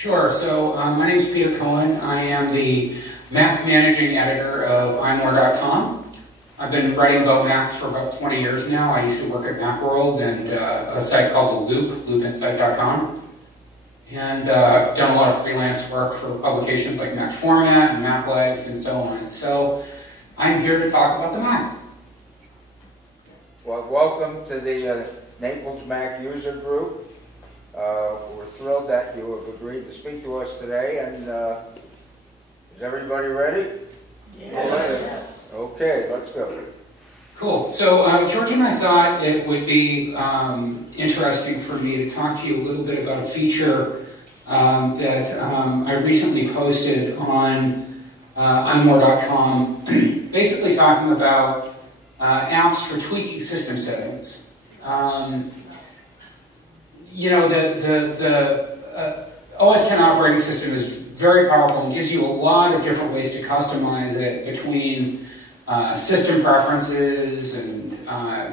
Sure. So my name is Peter Cohen. I am the Mac managing editor of imore.com. I've been writing about Macs for about 20 years now. I used to work at Macworld and a site called The Loop, loopinsight.com. And I've done a lot of freelance work for publications like Mac Format and Mac Life and so on. So I'm here to talk about the Mac. Well, welcome to the Naples Mac user group. We're thrilled that you have agreed to speak to us today. And is everybody ready? Yes. Okay, let's go. Cool. So George and I thought it would be interesting for me to talk to you a little bit about a feature that I recently posted on imore.com, basically talking about apps for tweaking system settings. You know, the OS X operating system is very powerful and gives you a lot of different ways to customize it between system preferences and,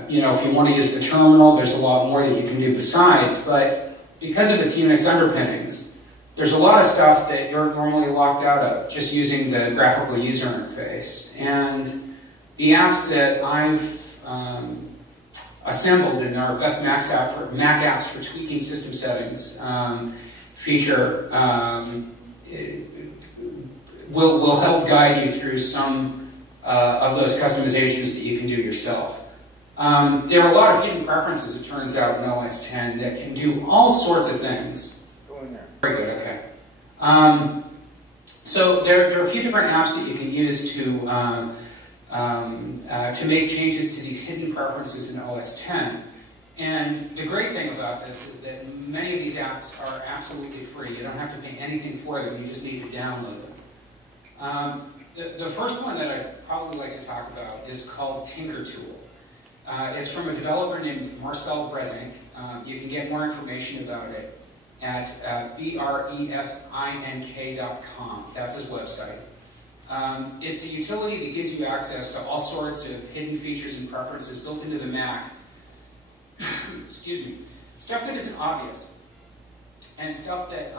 you know, if you want to use the terminal, there's a lot more that you can do besides. But because of its Unix underpinnings, there's a lot of stuff that you're normally locked out of just using the graphical user interface. And the apps that I've assembled in our best Mac apps for tweaking system settings feature will help guide you through some of those customizations that you can do yourself. There are a lot of hidden preferences, it turns out, in OS X that can do all sorts of things. Go in there. Very good, okay. So there are a few different apps that you can use to make changes to these hidden preferences in OS X. And the great thing about this is that many of these apps are absolutely free. You don't have to pay anything for them, you just need to download them. The first one that I'd probably like to talk about is called TinkerTool. It's from a developer named Marcel Brezink. You can get more information about it at bresink.com. That's his website. It's a utility that gives you access to all sorts of hidden features and preferences built into the Mac. Excuse me. Stuff that isn't obvious. And stuff that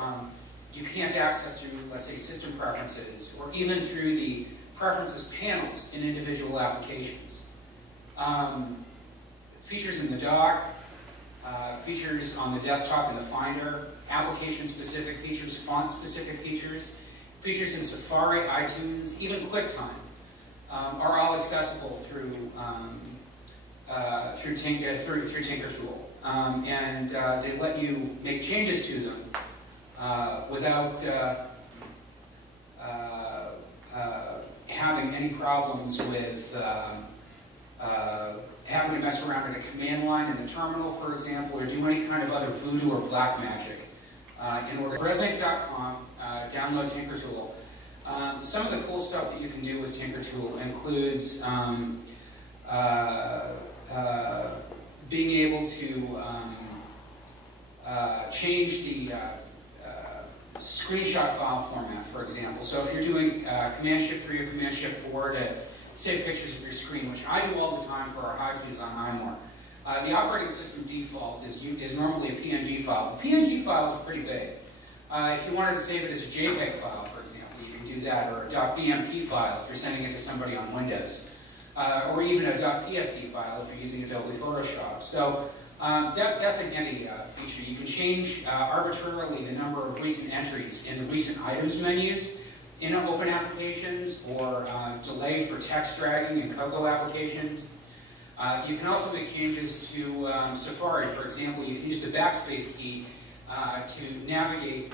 you can't access through, let's say, system preferences, or even through the preferences panels in individual applications. Features in the dock, features on the desktop in the Finder, application-specific features, font-specific features, features in Safari, iTunes, even QuickTime are all accessible through TinkerTool, and they let you make changes to them without having any problems with having to mess around in a command line in the terminal, for example, or do any kind of other voodoo or black magic. In order, bresink.com, download TinkerTool. Some of the cool stuff that you can do with TinkerTool includes being able to change the screenshot file format, for example. So if you're doing Command-Shift-3 or Command-Shift-4 to save pictures of your screen, which I do all the time for our Hives on imore, the operating system default is normally a PNG file. The PNG files are pretty big. If you wanted to save it as a JPEG file, for example, you can do that, or a .bmp file if you're sending it to somebody on Windows, or even a .psd file if you're using Adobe Photoshop. So that's a handy feature. You can change arbitrarily the number of recent entries in the recent items menus in open applications, or delay for text dragging in Cocoa applications. You can also make changes to Safari. For example, you can use the backspace key to navigate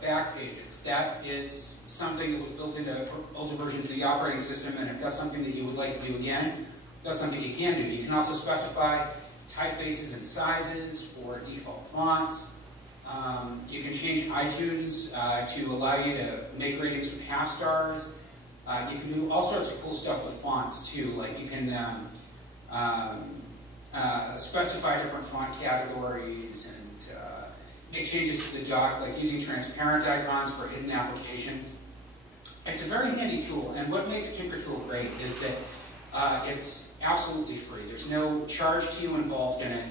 back pages. That is something that was built into older versions of the operating system, and if that's something that you would like to do again, that's something you can do. You can also specify typefaces and sizes for default fonts. You can change iTunes to allow you to make ratings with half stars. You can do all sorts of cool stuff with fonts too, like you can specify different font categories and make changes to the dock, like using transparent icons for hidden applications. It's a very handy tool, and what makes TinkerTool great is that it's absolutely free. There's no charge to you involved in it.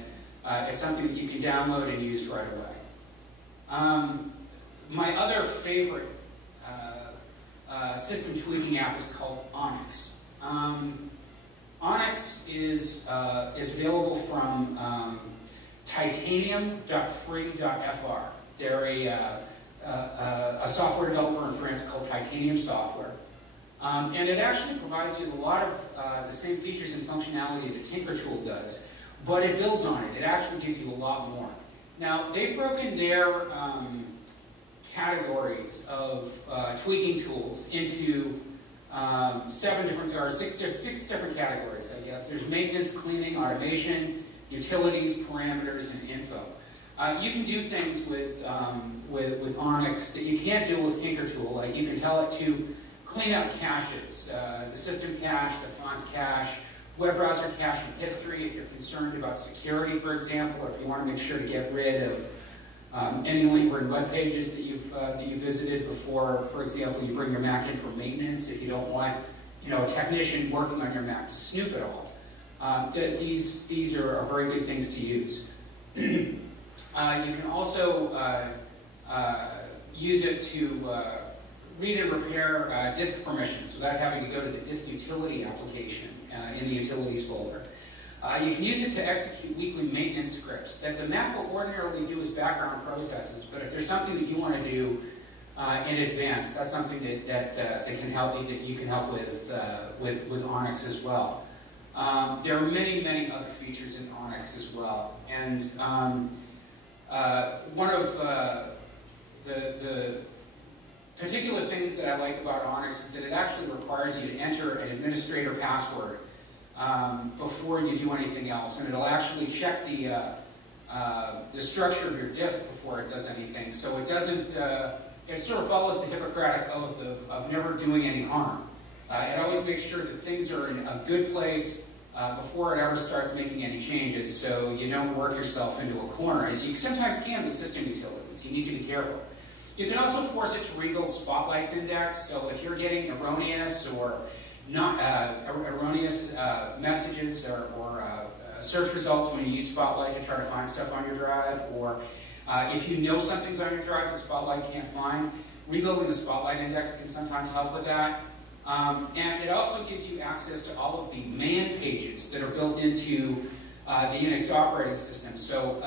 It's something that you can download and use right away. My other favorite system tweaking app is called Onyx. Onyx is available from titanium.free.fr. They're a software developer in France called Titanium Software. And it actually provides you a lot of the same features and functionality that TinkerTool does, but it builds on it. It actually gives you a lot more. Now, they've broken their categories of tweaking tools into six different categories, I guess. There's maintenance, cleaning, automation, utilities, parameters, and info. You can do things with Onyx that you can't do with TinkerTool. Like you can tell it to clean up caches, the system cache, the fonts cache, web browser cache and history if you're concerned about security, for example, or if you want to make sure to get rid of any lingering web pages that you visited before, for example, you bring your Mac in for maintenance if you don't want a technician working on your Mac to snoop it all. These are very good things to use. You can also use it to read and repair disk permissions without having to go to the disk utility application in the utilities folder. You can use it to execute weekly maintenance scripts that the Mac will ordinarily do as background processes, but if there's something that you want to do in advance, that's something that can help that you can help with Onyx as well. There are many other features in Onyx as well, and one of the particular things that I like about Onyx is that it actually requires you to enter an administrator password before you do anything else, and it'll actually check the structure of your disk before it does anything. So it doesn't. It sort of follows the Hippocratic oath of never doing any harm. It always makes sure that things are in a good place before it ever starts making any changes, so you don't work yourself into a corner, as you sometimes can with system utilities. You need to be careful. You can also force it to rebuild Spotlight's index, so if you're getting erroneous or not erroneous messages or search results when you use Spotlight to try to find stuff on your drive, or if you know something's on your drive that Spotlight can't find, rebuilding the Spotlight index can sometimes help with that. And it also gives you access to all of the man pages that are built into the Unix operating system. So,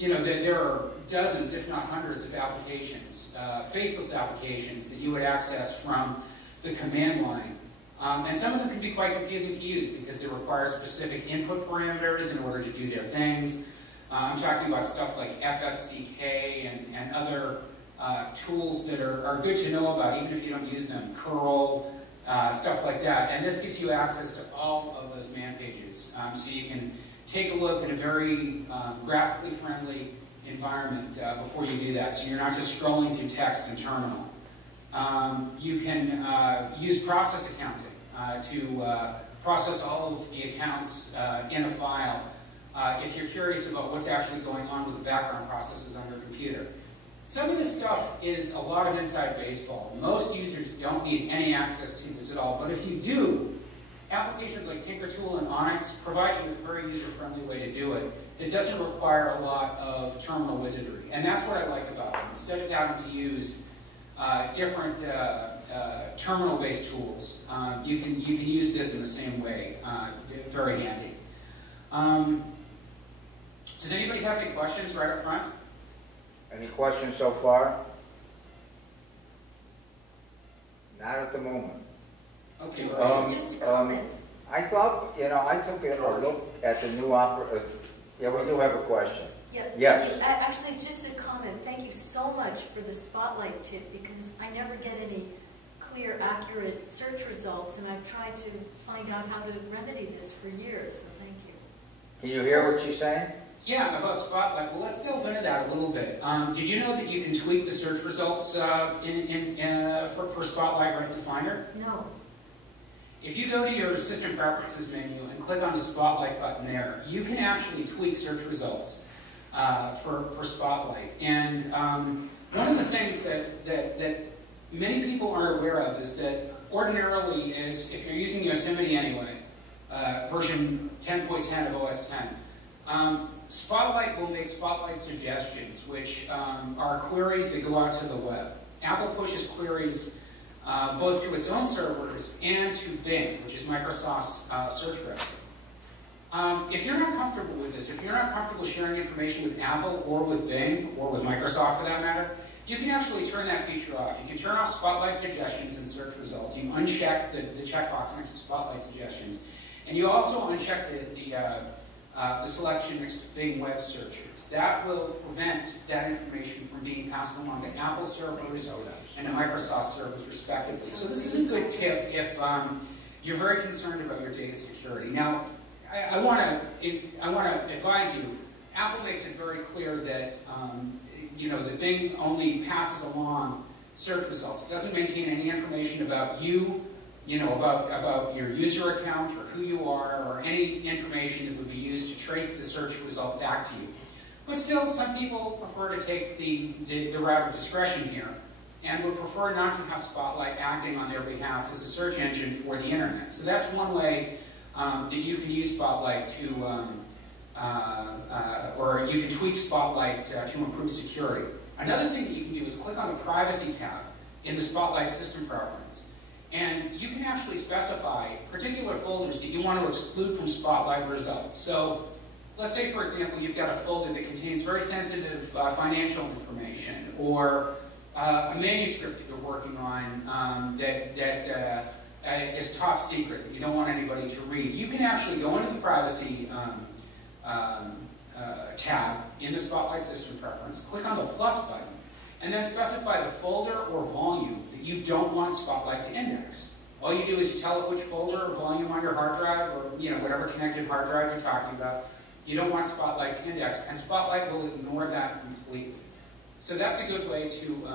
there are dozens, if not hundreds, of applications, faceless applications that you would access from the command line. And some of them can be quite confusing to use because they require specific input parameters in order to do their things. I'm talking about stuff like FSCK and other tools that are good to know about, even if you don't use them, curl, stuff like that. And this gives you access to all of those man pages. So you can take a look at a very graphically friendly environment before you do that. So you're not just scrolling through text in terminal. You can use process accounting to process all of the accounts in a file if you're curious about what's actually going on with the background processes on your computer. Some of this stuff is a lot of inside baseball. Most users don't need any access to this at all, but if you do, applications like TinkerTool and Onyx provide you with a very user-friendly way to do it that doesn't require a lot of terminal wizardry. And that's what I like about them. Instead of having to use different terminal-based tools, you can use this in the same way. Very handy. Does anybody have any questions right up front? Any questions so far? Not at the moment. Okay. Just a comment. I thought, I took a look at the new opera. Yeah, we do have a question. Yeah, yes. Actually, just a comment. Thank you so much for the Spotlight tip, because I never get any clear, accurate search results, and I've tried to find out how to remedy this for years, so thank you. Can you hear what she's saying? Yeah, about Spotlight. Well, let's delve into that a little bit. Did you know that you can tweak the search results for Spotlight right in the Finder? No. If you go to your System Preferences menu and click on the Spotlight button there, you can actually tweak search results for Spotlight. And one of the things that many people aren't aware of is that ordinarily, if you're using Yosemite anyway, version 10.10 of OS 10, Spotlight will make Spotlight suggestions, which are queries that go out to the web. Apple pushes queries both to its own servers and to Bing, which is Microsoft's search browser. If you're not comfortable with this, if you're not comfortable sharing information with Apple or with Bing, or with Microsoft for that matter, you can actually turn that feature off. You can turn off Spotlight suggestions in search results. You uncheck the checkbox next to Spotlight suggestions. And you also uncheck the selection next to Bing web searchers. That will prevent that information from being passed along to Apple servers and to Microsoft servers, respectively. So this is a good tip if you're very concerned about your data security. Now, I want to advise you. Apple makes it very clear that that Bing only passes along search results. It doesn't maintain any information about you, about your user account or who you are, or any information that would be used to trace the search result back to you. But still, some people prefer to take the route of discretion here, and would prefer not to have Spotlight acting on their behalf as a search engine for the internet. So that's one way that you can use Spotlight to, or you can tweak Spotlight to improve security. Another thing that you can do is click on the Privacy tab in the Spotlight system preference. And you can actually specify particular folders that you want to exclude from Spotlight results. So let's say, for example, you've got a folder that contains very sensitive financial information, or a manuscript that you're working on that is top secret, that you don't want anybody to read. You can actually go into the Privacy tab in the Spotlight system preference, click on the plus button, and then specify the folder or volume that you don't want Spotlight to index. All you do is you tell it which folder or volume on your hard drive, or whatever connected hard drive you're talking about, you don't want Spotlight to index, and Spotlight will ignore that completely. So that's a good way to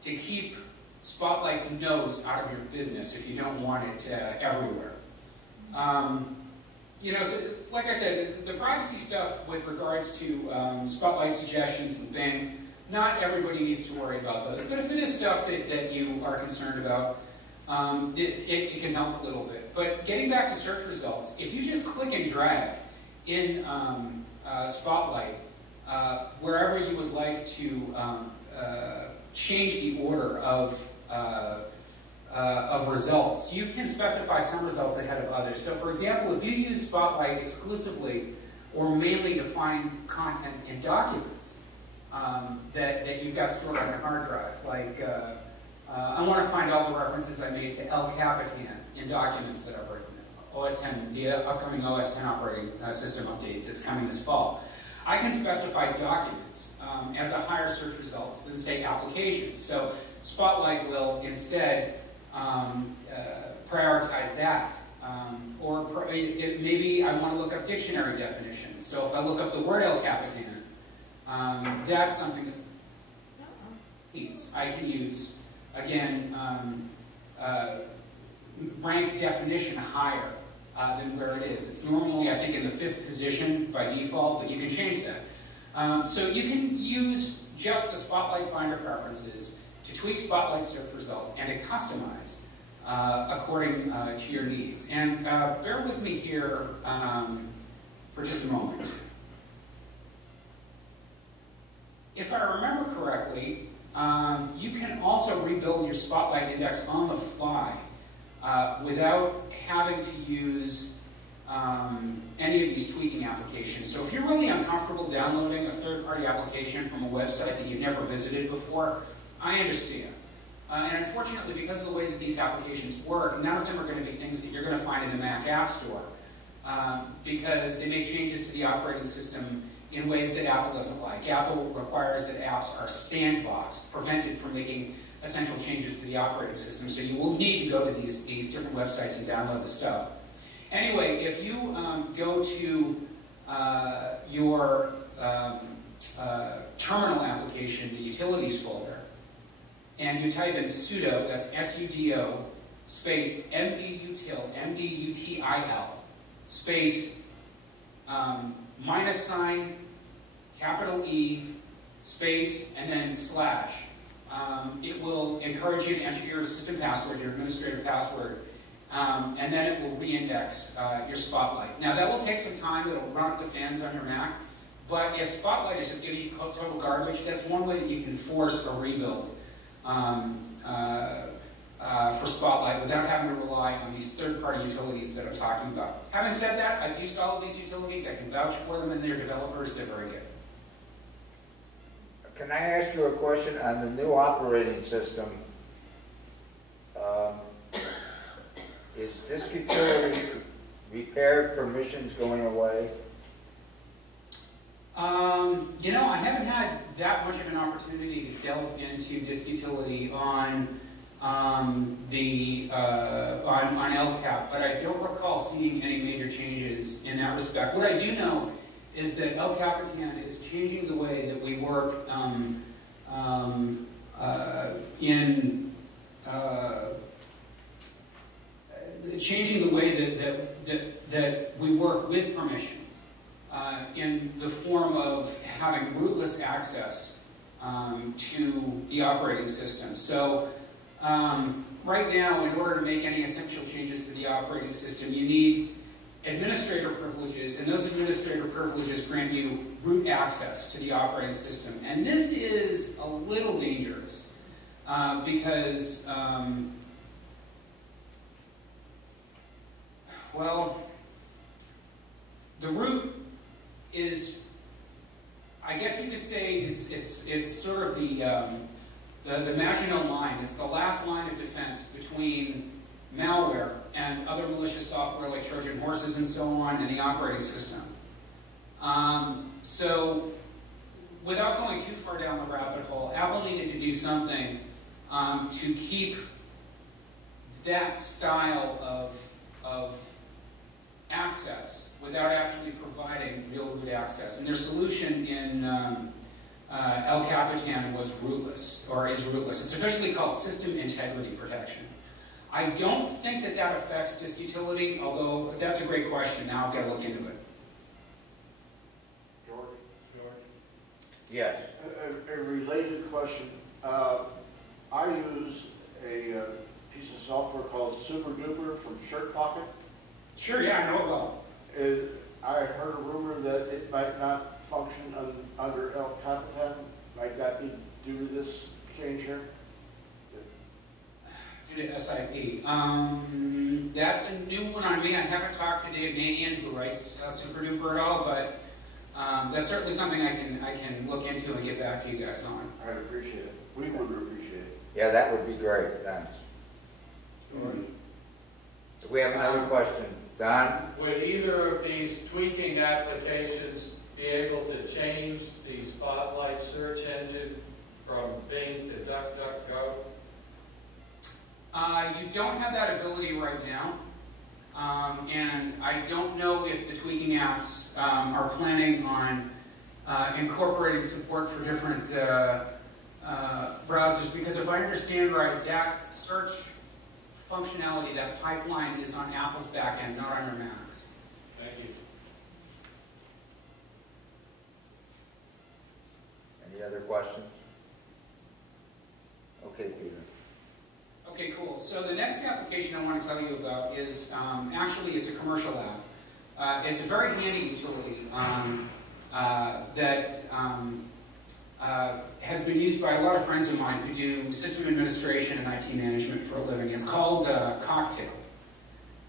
keep Spotlight's nose out of your business if you don't want it everywhere. So like I said, the privacy stuff with regards to Spotlight suggestions and Bing, not everybody needs to worry about those. But if it is stuff that you are concerned about, it can help a little bit. But getting back to search results, if you just click and drag in Spotlight, wherever you would like to change the order of results, you can specify some results ahead of others. So for example, if you use Spotlight exclusively or mainly to find content in documents that you've got stored on your hard drive, like I want to find all the references I made to El Capitan in documents that are written, OS 10, the upcoming OS 10 operating system update that's coming this fall. I can specify documents as a higher search results than, say, applications. So Spotlight will instead prioritize that. Maybe I want to look up dictionary definitions. So if I look up the word El Capitan, that's something that I can use, again, rank definition higher than where it is. It's normally, I think, in the 5th position by default, but you can change that. So you can use just the Spotlight Finder preferences to tweak Spotlight search results and to customize according to your needs. And bear with me here for just a moment. If I remember correctly, you can also rebuild your Spotlight index on the fly without having to use any of these tweaking applications. So if you're really uncomfortable downloading a third-party application from a website that you've never visited before, I understand. And unfortunately, because of the way that these applications work, none of them are going to be things that you're going to find in the Mac App Store because they make changes to the operating system in ways that Apple doesn't like. Apple requires that apps are sandboxed, prevented from making essential changes to the operating system. So you will need to go to these different websites and download the stuff. Anyway, if you go to your terminal application, the utilities folder, and you type in sudo, that's S-U-D-O, space mdutil, M-D-U-T-I-L, space minus sign, capital E, space, and then slash. It will encourage you to enter your system password, your administrator password, and then it will re-index your Spotlight. Now that will take some time, it'll run up the fans on your Mac, but if Spotlight is just giving you total garbage, that's one way that you can force a rebuild for Spotlight without having to rely on these third-party utilities that I'm talking about. Having said that, I've used all of these utilities, I can vouch for them, and they're developers, they're very good. Can I ask you a question on the new operating system? Is disk utility repair permissions going away? You know, I haven't had that much of an opportunity to delve into disk utility on LCAP, but I don't recall seeing any major changes in that respect. What I do know is that El Capitan is changing the way that we work changing the way that we work with permissions in the form of having rootless access to the operating system. So right now, in order to make any essential changes to the operating system, you need administrator privileges, and those administrator privileges grant you root access to the operating system. And this is a little dangerous because, well, the root is, I guess you could say, it's sort of the Maginot line. It's the last line of defense between malware and other malicious software like Trojan horses and so on, and the operating system. So, without going too far down the rabbit hole, Apple needed to do something to keep that style of access without actually providing real root access. And their solution in El Capitan was rootless, or is rootless. It's officially called System Integrity Protection. I don't think that that affects disk utility, although that's a great question. Now I've got to look into it. George? Yes. A related question. I use a piece of software called Super Duper from Shirt Pocket. Sure, yeah, I know it well. I heard a rumor that it might not function under El Capitan. Might that be due to this change here? Due to SIP. That's a new one on me. I haven't talked to Dave Nadian, who writes Super Duper at all, but that's certainly something I can look into and get back to you guys on. I'd appreciate it. We would appreciate it. Yeah, that would be great. Thanks. Do we have another question? Don? Would either of these tweaking applications be able to change the Spotlight search engine from Bing to DuckDuckGo? You don't have that ability right now, and I don't know if the tweaking apps are planning on incorporating support for different browsers, because if I understand right, that search functionality, that pipeline is on Apple's backend, not on your Macs. Thank you. Any other questions? Okay, Peter. Okay, cool. So the next application I want to tell you about is, actually it's a commercial app. It's a very handy utility that has been used by a lot of friends of mine who do system administration and IT management for a living. It's called Cocktail.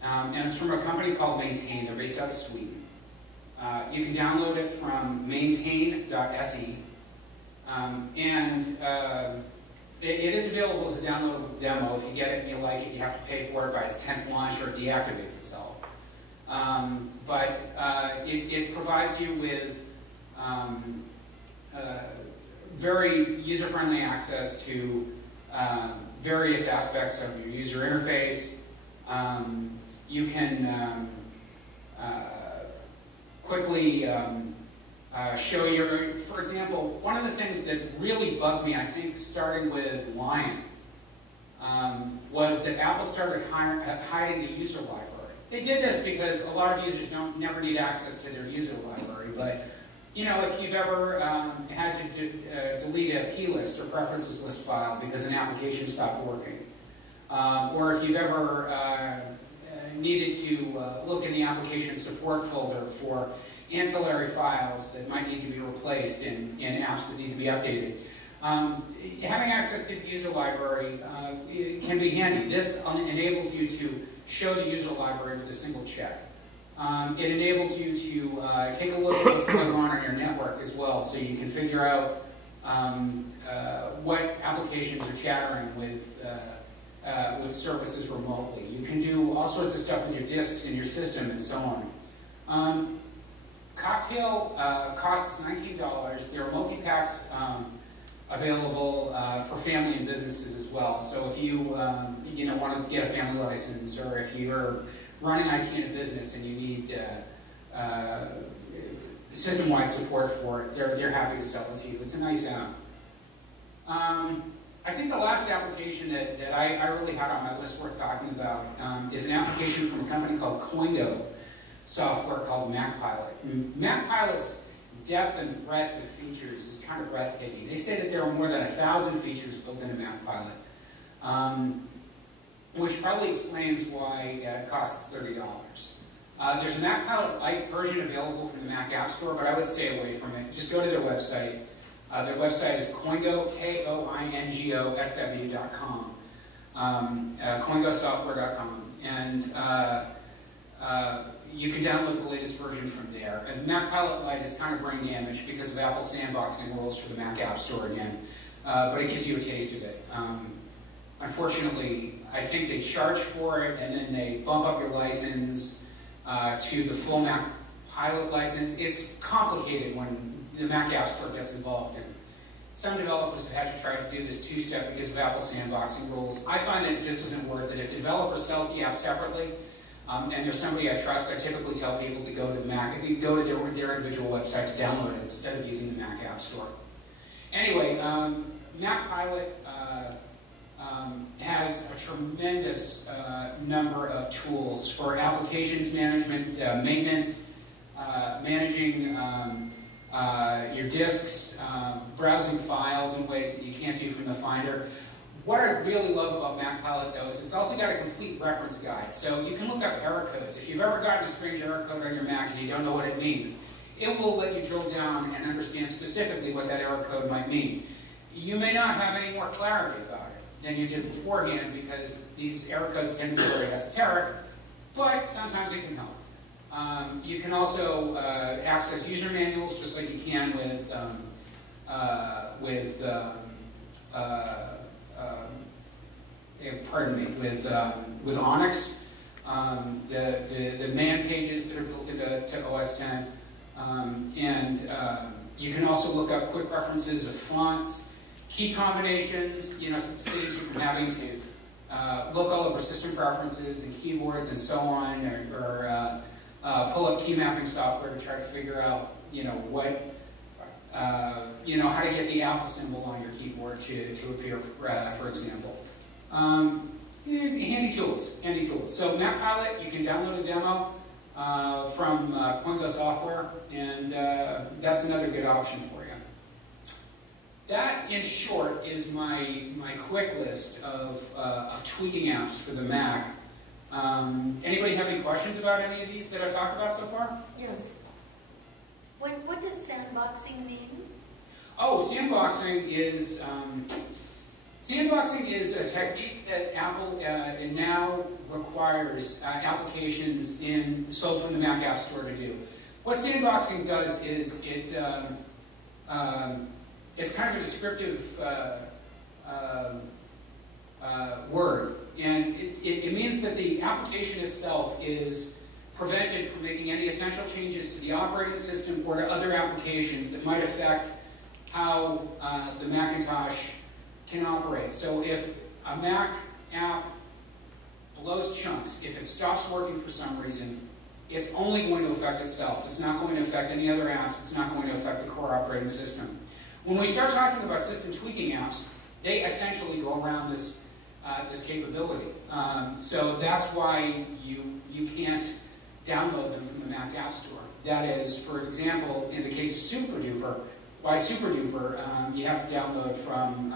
And it's from a company called Maintain. They're based out of Sweden. You can download it from maintain.se. It is available as a downloadable demo. If you get it and you like it, you have to pay for it by its 10th launch or it deactivates itself. But it provides you with very user-friendly access to various aspects of your user interface. You can quickly show your, for example, one of the things that really bugged me, I think, starting with Lion, was that Apple started hiding the user library. They did this because a lot of users never need access to their user library, but you know, if you've ever had to delete a plist or preferences list file because an application stopped working, or if you've ever needed to look in the application support folder for ancillary files that might need to be replaced in apps that need to be updated. Having access to the user library can be handy. This enables you to show the user library with a single check. It enables you to take a look at what's going on your network as well, so you can figure out what applications are chattering with services remotely. You can do all sorts of stuff with your disks in your system and so on. Cocktail costs $19. There are multi-packs available for family and businesses as well. So if you want to get a family license, or if you're running IT in a business and you need system-wide support for it, they're happy to sell it to you. It's a nice app. I think the last application that I really had on my list worth talking about is an application from a company called Cohen software called MacPilot. MacPilot's depth and breadth of features is kind of breathtaking. They say that there are more than 1,000 features built into MacPilot, which probably explains why it costs $30. There's a MacPilot Lite version available from the Mac App Store, but I would stay away from it. Just go to their website. Their website is Coingo, KOINGOSW.com, CoingoSoftware.com, and you can download the latest version from there. And MacPilot Lite is kind of brain damaged because of Apple's sandboxing rules for the Mac App Store again, but it gives you a taste of it. Unfortunately, I think they charge for it, and then they bump up your license to the full MacPilot license. It's complicated when the Mac App Store gets involved, and some developers have had to try to do this two-step because of Apple's sandboxing rules. I find that it just isn't worth it. If the developer sells the app separately, and there's somebody I trust, I typically tell people to go to the Mac, if you go to their individual website to download it instead of using the Mac App Store. Anyway, MacPilot has a tremendous number of tools for applications management, maintenance, managing your disks, browsing files in ways that you can't do from the Finder. What I really love about MacPilot, though, is it's also got a complete reference guide. So you can look up error codes. If you've ever gotten a strange error code on your Mac and you don't know what it means, it will let you drill down and understand specifically what that error code might mean. You may not have any more clarity about it than you did beforehand, because these error codes tend to be very esoteric, but sometimes it can help. You can also access user manuals just like you can with Onyx. The man pages that are built into OS X, and you can also look up quick references of fonts, key combinations. Saves you from having to look all over system preferences and keyboards and so on, or pull up key mapping software to try to figure out, how to get the Apple symbol on your keyboard to appear, for example. Handy tools. So MacPilot, you can download a demo from Coingo Software, and that's another good option for you. That, in short, is my quick list of tweaking apps for the Mac. Anybody have any questions about any of these that I've talked about so far? Yes. What does sandboxing mean? Oh, sandboxing is a technique that Apple now requires applications sold from the Mac App Store to do. What sandboxing does is it's kind of a descriptive word, and it means that the application itself is prevented from making any essential changes to the operating system or to other applications that might affect how the Macintosh can operate. So if a Mac app blows chunks, if it stops working for some reason, it's only going to affect itself. It's not going to affect any other apps. It's not going to affect the core operating system. When we start talking about system tweaking apps, they essentially go around this capability. So that's why you can't download them from the Mac App Store. That is, for example, in the case of SuperDuper, why SuperDuper, you have to download from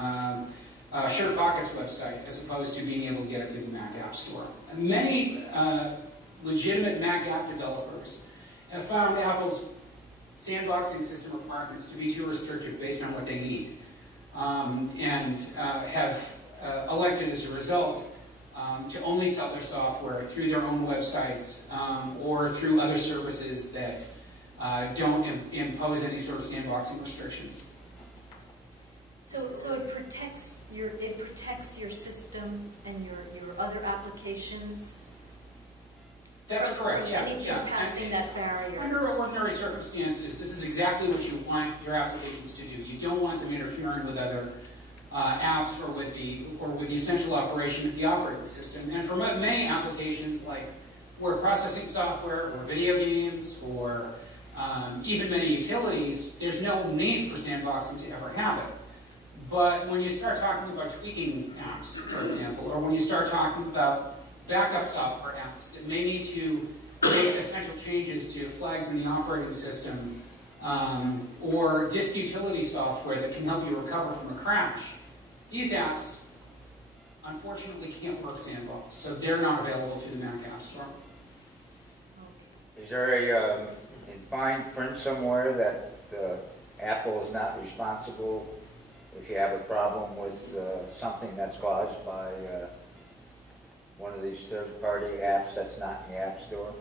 SharePocket's website as opposed to being able to get it through the Mac App Store. Many legitimate Mac app developers have found Apple's sandboxing system requirements to be too restrictive based on what they need, and have elected as a result to only sell their software through their own websites or through other services that don't impose any sort of sandboxing restrictions. So it protects your system and your other applications. That's correct. Yeah, anything passing that barrier. Under ordinary circumstances, this is exactly what you want your applications to do. You don't want them interfering with other apps or with the essential operation of the operating system. And for many applications, like word processing software, or video games, or even many utilities, there's no need for sandboxing to ever happen. But when you start talking about tweaking apps, for example, or when you start talking about backup software apps that may need to make essential changes to flags in the operating system, or disk utility software that can help you recover from a crash, these apps unfortunately can't work sandbox, so they're not available to the Mac App Store. Is there a in fine print somewhere that Apple is not responsible if you have a problem with something that's caused by one of these third-party apps that's not in the App Store?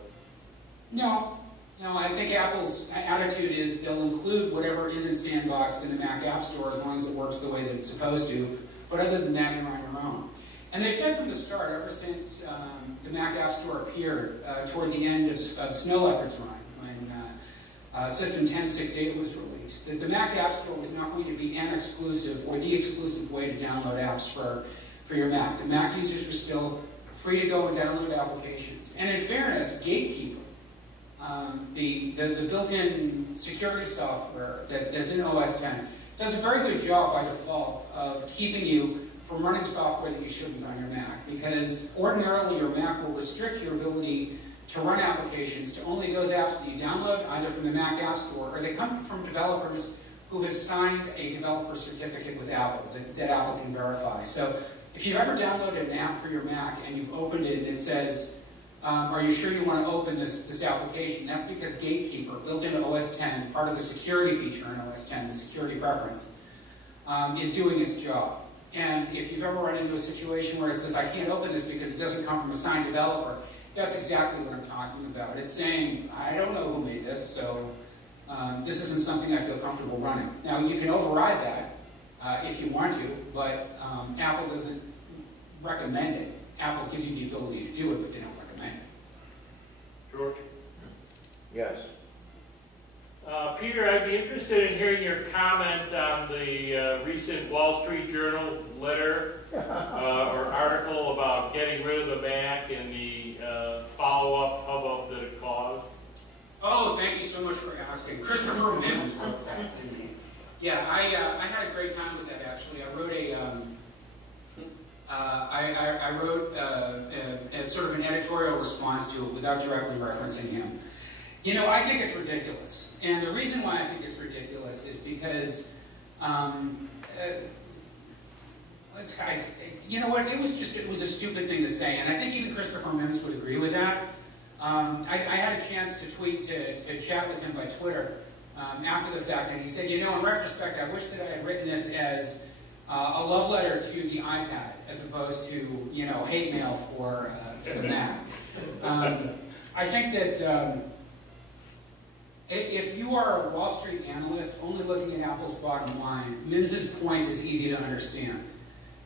No, I think Apple's attitude is they'll include whatever isn't sandboxed in the Mac App Store as long as it works the way that it's supposed to, but other than that, you're on your own. And they've said from the start, ever since the Mac App Store appeared toward the end of Snow Leopard's run, when System 10.6.8 was released, that the Mac App Store was not going to be an exclusive or the exclusive way to download apps for your Mac. The Mac users were still free to go and download applications. And in fairness, Gatekeeper, the built-in security software that's in OS X, does a very good job by default of keeping you from running software that you shouldn't on your Mac, because ordinarily your Mac will restrict your ability to run applications to only those apps that you download either from the Mac App Store or they come from developers who have signed a developer certificate with Apple that Apple can verify. So if you've ever downloaded an app for your Mac and you've opened it and it says, are you sure you want to open this application? That's because Gatekeeper, built into OS X, part of the security feature in OS X, the security preference, is doing its job. And if you've ever run into a situation where it says, I can't open this because it doesn't come from a signed developer, that's exactly what I'm talking about. It's saying, I don't know who made this, so this isn't something I feel comfortable running. Now, you can override that if you want to, but Apple doesn't recommend it. Apple gives you the ability to do it, but they don't recommend it. George? Yes. Peter, I'd be interested in hearing your comment on the recent Wall Street Journal letter or article about getting rid of the Mac and the follow-up hubbub that it caused. Oh, thank you so much for asking. Christopher Mims wrote that, didn't he? Yeah, I had a great time with that, actually. I wrote I wrote a sort of an editorial response to it without directly referencing him. You know, I think it's ridiculous. And the reason why I think it's ridiculous is because, you know what, it was a stupid thing to say. And I think even Christopher Mims would agree with that. I had a chance to chat with him by Twitter after the fact, and he said, you know, in retrospect, I wish that I had written this as a love letter to the iPad, as opposed to, you know, hate mail for the Mac. I think that if you are a Wall Street analyst only looking at Apple's bottom line, Mims's point is easy to understand.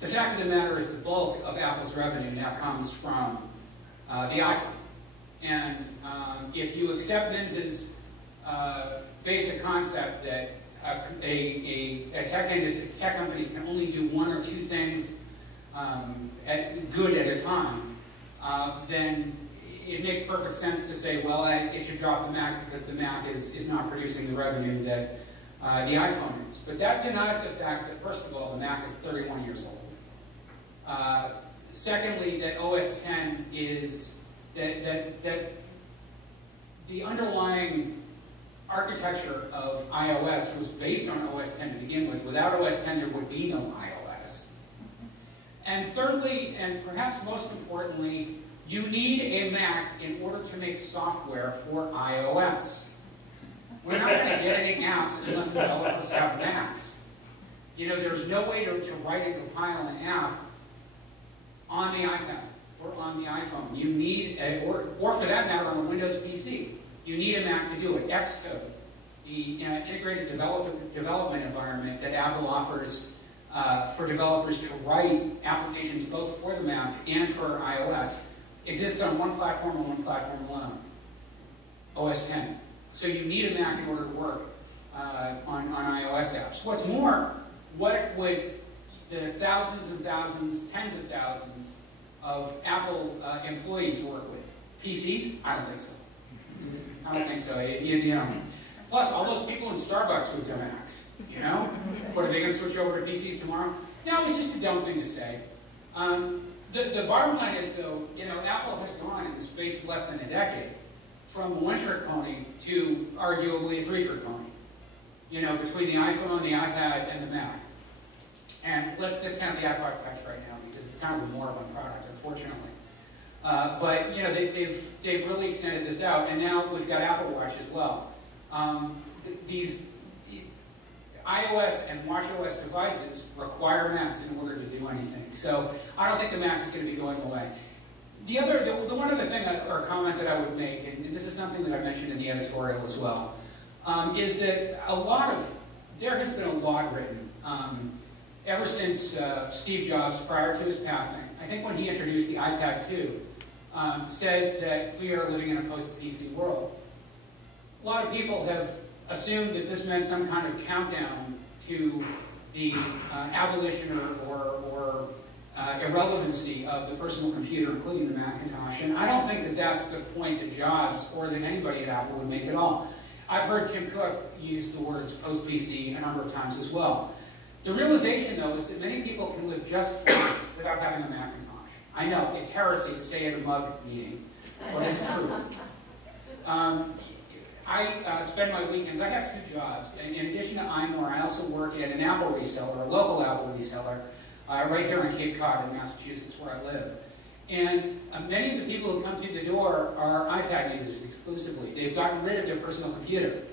The fact of the matter is the bulk of Apple's revenue now comes from the iPhone. And if you accept Mims's basic concept that a tech company can only do one or two things good at a time, then it makes perfect sense to say, well, it should drop the Mac because the Mac is not producing the revenue that the iPhone is. But that denies the fact that, first of all, the Mac is 31 years old. Secondly, that OS X is, that the underlying architecture of iOS was based on OS X to begin with. Without OS X, there would be no iOS. And thirdly, and perhaps most importantly, you need a Mac in order to make software for iOS. We're not going to get any apps unless developers have Macs. You know, there's no way to write and compile an app on the iPad or on the iPhone. You need, or for that matter, on a Windows PC. You need a Mac to do it. Xcode, the integrated development environment that Apple offers for developers to write applications both for the Mac and for iOS, exists on one platform and one platform alone, OS X. So you need a Mac in order to work on iOS apps. What's more, what would the thousands and thousands, tens of thousands of Apple employees work with? PCs? I don't think so. I don't think so. You know. Plus, all those people in Starbucks with their Macs, you know? What, are they going to switch over to PCs tomorrow? No, it's just a dumb thing to say. The bottom line is, though, you know, Apple has gone in the space of less than a decade from a one-trick pony to arguably a three-trick pony, you know, between the iPhone, the iPad, and the Mac. And let's discount the iPod Touch right now because it's kind of a moribund product, unfortunately. But, you know, they've really extended this out, and now we've got Apple Watch as well. These iOS and watchOS devices require Macs in order to do anything. So I don't think the Mac is going to be going away. The one other thing or comment that I would make, and this is something that I mentioned in the editorial as well, is that there has been a lot written ever since Steve Jobs, prior to his passing. I think when he introduced the iPad 2, said that we are living in a post-PC world. A lot of people have assumed that this meant some kind of countdown to the abolition or irrelevancy of the personal computer, including the Macintosh. And I don't think that that's the point that Jobs or that anybody at Apple would make at all. I've heard Tim Cook use the words post-PC a number of times as well. The realization, though, is that many people can live just fine without having a Macintosh. I know, it's heresy to say at a Nmug meeting, but it's true. I spend my weekends, I have two jobs. In addition to iMore, I also work at an Apple reseller, a local Apple reseller, right here in Cape Cod in Massachusetts, where I live. And many of the people who come through the door are iPad users exclusively. They've gotten rid of their personal computer.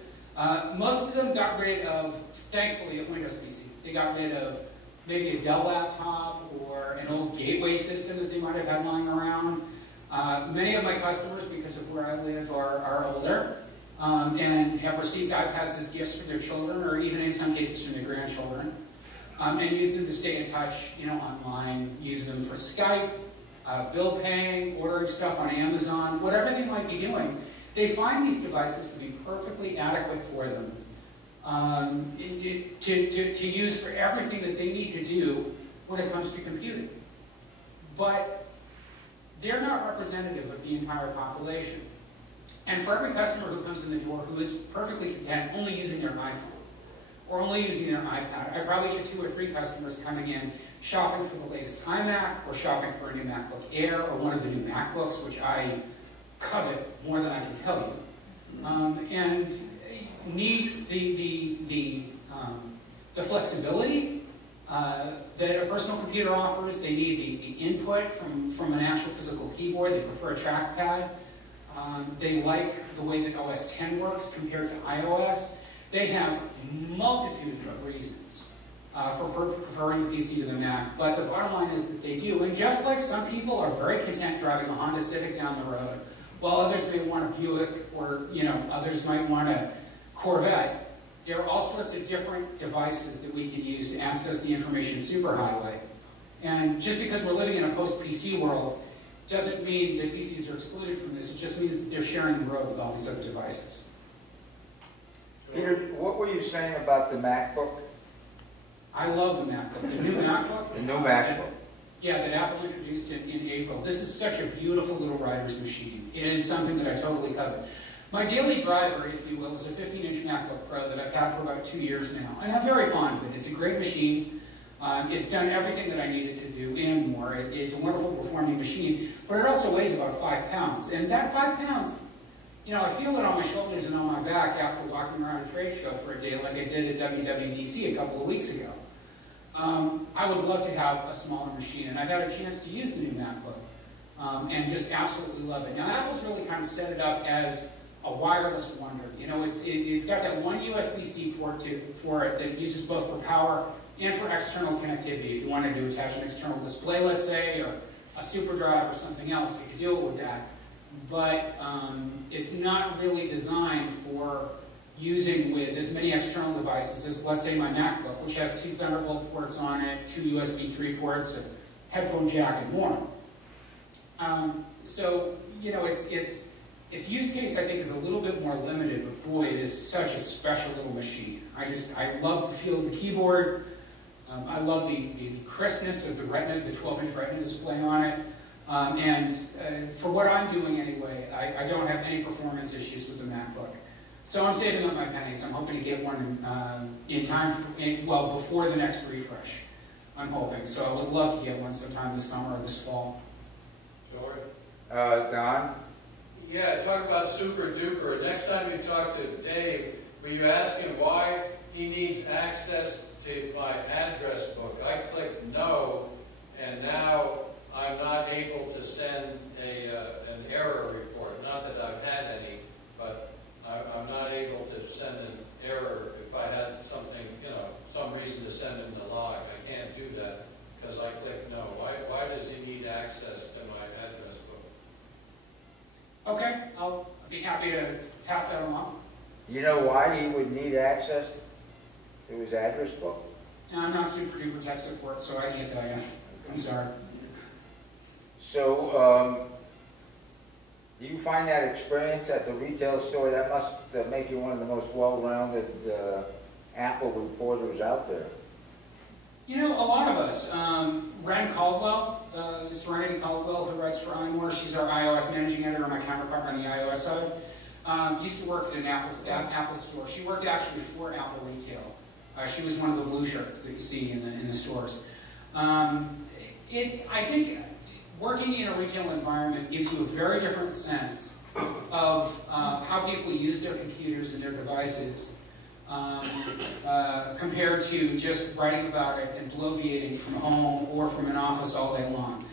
Most of them got rid of, thankfully, of Windows PCs. They got rid of maybe a Dell laptop or an old gateway system that they might have had lying around. Many of my customers, because of where I live, are older and have received iPads as gifts for their children, or even in some cases from their grandchildren, and use them to stay in touch, you know, online. Use them for Skype, bill paying, ordering stuff on Amazon, whatever they might be doing. They find these devices to be perfectly adequate for them to use for everything that they need to do when it comes to computing. But they're not representative of the entire population. And for every customer who comes in the door who is perfectly content only using their iPhone or only using their iPad, I probably get 2 or 3 customers coming in shopping for the latest iMac or shopping for a new MacBook Air or one of the new MacBooks, which I covet more than I can tell you, and need the flexibility that a personal computer offers. They need the input from an actual physical keyboard. They prefer a trackpad. They like the way that OS X works compared to iOS. They have multitude of reasons for preferring the PC to the Mac, but the bottom line is that they do. And just like some people are very content driving a Honda Civic down the road, while others may want a Buick, or others might want a Corvette, there are all sorts of different devices that we can use to access the information superhighway. And just because we're living in a post-PC world doesn't mean that PCs are excluded from this. It just means that they're sharing the road with all these other devices. Peter, what were you saying about the MacBook? I love the MacBook. The new MacBook? The new MacBook. Yeah, that Apple introduced in April. This is such a beautiful little writer's machine. It is something that I totally covet. My daily driver, if you will, is a 15-inch MacBook Pro that I've had for about 2 years now. And I'm very fond of it. It's a great machine. It's done everything that I needed to do and more. It's a wonderful performing machine, but it also weighs about 5 pounds. And that 5 pounds, I feel it on my shoulders and on my back after walking around a trade show for a day like I did at WWDC a couple of weeks ago. I would love to have a smaller machine, and I've had a chance to use the new MacBook and just absolutely love it. Now, Apple's really kind of set it up as a wireless wonder. You know, it's got that one USB-C port for it that uses both for power and for external connectivity. If you wanted to attach an external display, let's say, or a super drive or something else, you could do it with that. But it's not really designed for using with as many external devices as, let's say, my MacBook, which has 2 Thunderbolt ports on it, 2 USB 3 ports, a headphone jack, and more. So, you know, its use case, I think, is a little bit more limited, but boy, it is such a special little machine. I love the feel of the keyboard. I love the crispness of the Retina, the 12-inch Retina display on it. And for what I'm doing anyway, I don't have any performance issues with the MacBook. So I'm saving up my pennies. I'm hoping to get one in time, well, before the next refresh. I'm hoping. So I would love to get one sometime this summer or this fall. George? Don? Yeah, talk about super duper. Next time you talk to Dave, will you ask him why he needs access to my address book? I clicked no, and now I'm not able to send an error report. Not that I've had any, but I'm not able to send an error if I had something, you know, some reason to send him the log. I can't do that because I clicked no. Why does he need access to my address book? Okay, I'll be happy to pass that along. You know why he would need access to his address book? I'm not super duper tech support, so I can't tell you. I'm sorry. So, do you find that experience at the retail store, that must make you one of the most well-rounded Apple reporters out there? You know, a lot of us. Ren Caldwell, Serenity Caldwell, who writes for iMore, she's our iOS managing editor, my counterpart on the iOS side, used to work at an Apple store. She worked actually for Apple Retail. She was one of the blue shirts that you see in the stores. I think working in a retail environment gives you a very different sense of how people use their computers and their devices compared to just writing about it and bloviating from home or from an office all day long.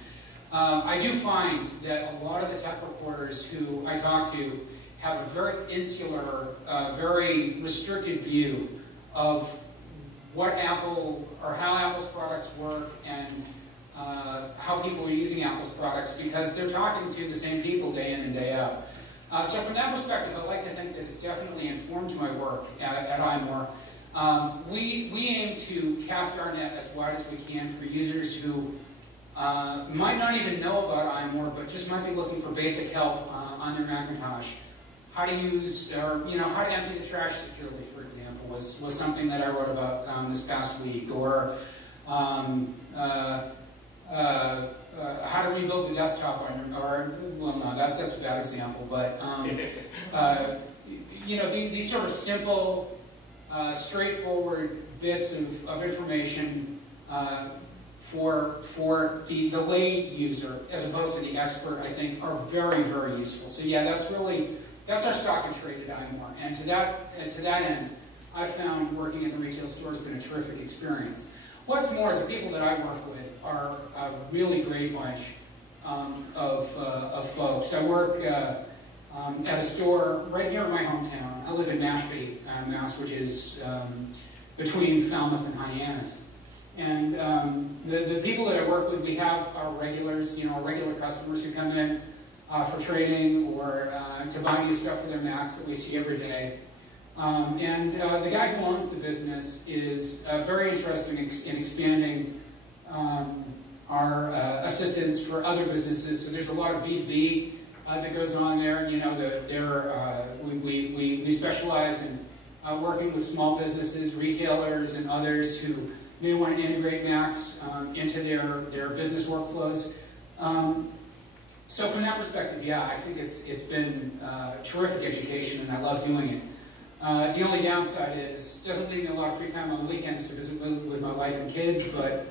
I do find that a lot of the tech reporters who I talk to have a very insular, very restricted view of what Apple, or how Apple's products work, and how people are using Apple's products, because they're talking to the same people day in and day out. So from that perspective, I like to think that it's definitely informed my work at iMore. We aim to cast our net as wide as we can for users who might not even know about iMore, but just might be looking for basic help on their Macintosh. How to use, or how to empty the trash securely, for example, was something that I wrote about this past week. Or how to rebuild the desktop, well, no, that's a bad example, but these sort of simple, straightforward bits of information for the lay user, as opposed to the expert, I think, are very, very useful. So yeah, that's our stock and trade at iMore, and to that end, I've found working in the retail store has been a terrific experience. What's more, the people that I work with are a really great bunch of folks. I work at a store right here in my hometown. I live in Mashpee, Mass, which is between Falmouth and Hyannis. And the people that I work with, we have our regulars, our regular customers who come in for trading or to buy new stuff for their Macs that we see every day. And the guy who owns the business is very interested in expanding our assistance for other businesses. So there's a lot of B2B that goes on there. We specialize in working with small businesses, retailers, and others who may want to integrate Macs into their business workflows. So from that perspective, yeah, I think it's been terrific education, and I love doing it. The only downside is it doesn't leave me a lot of free time on the weekends to visit with my wife and kids, but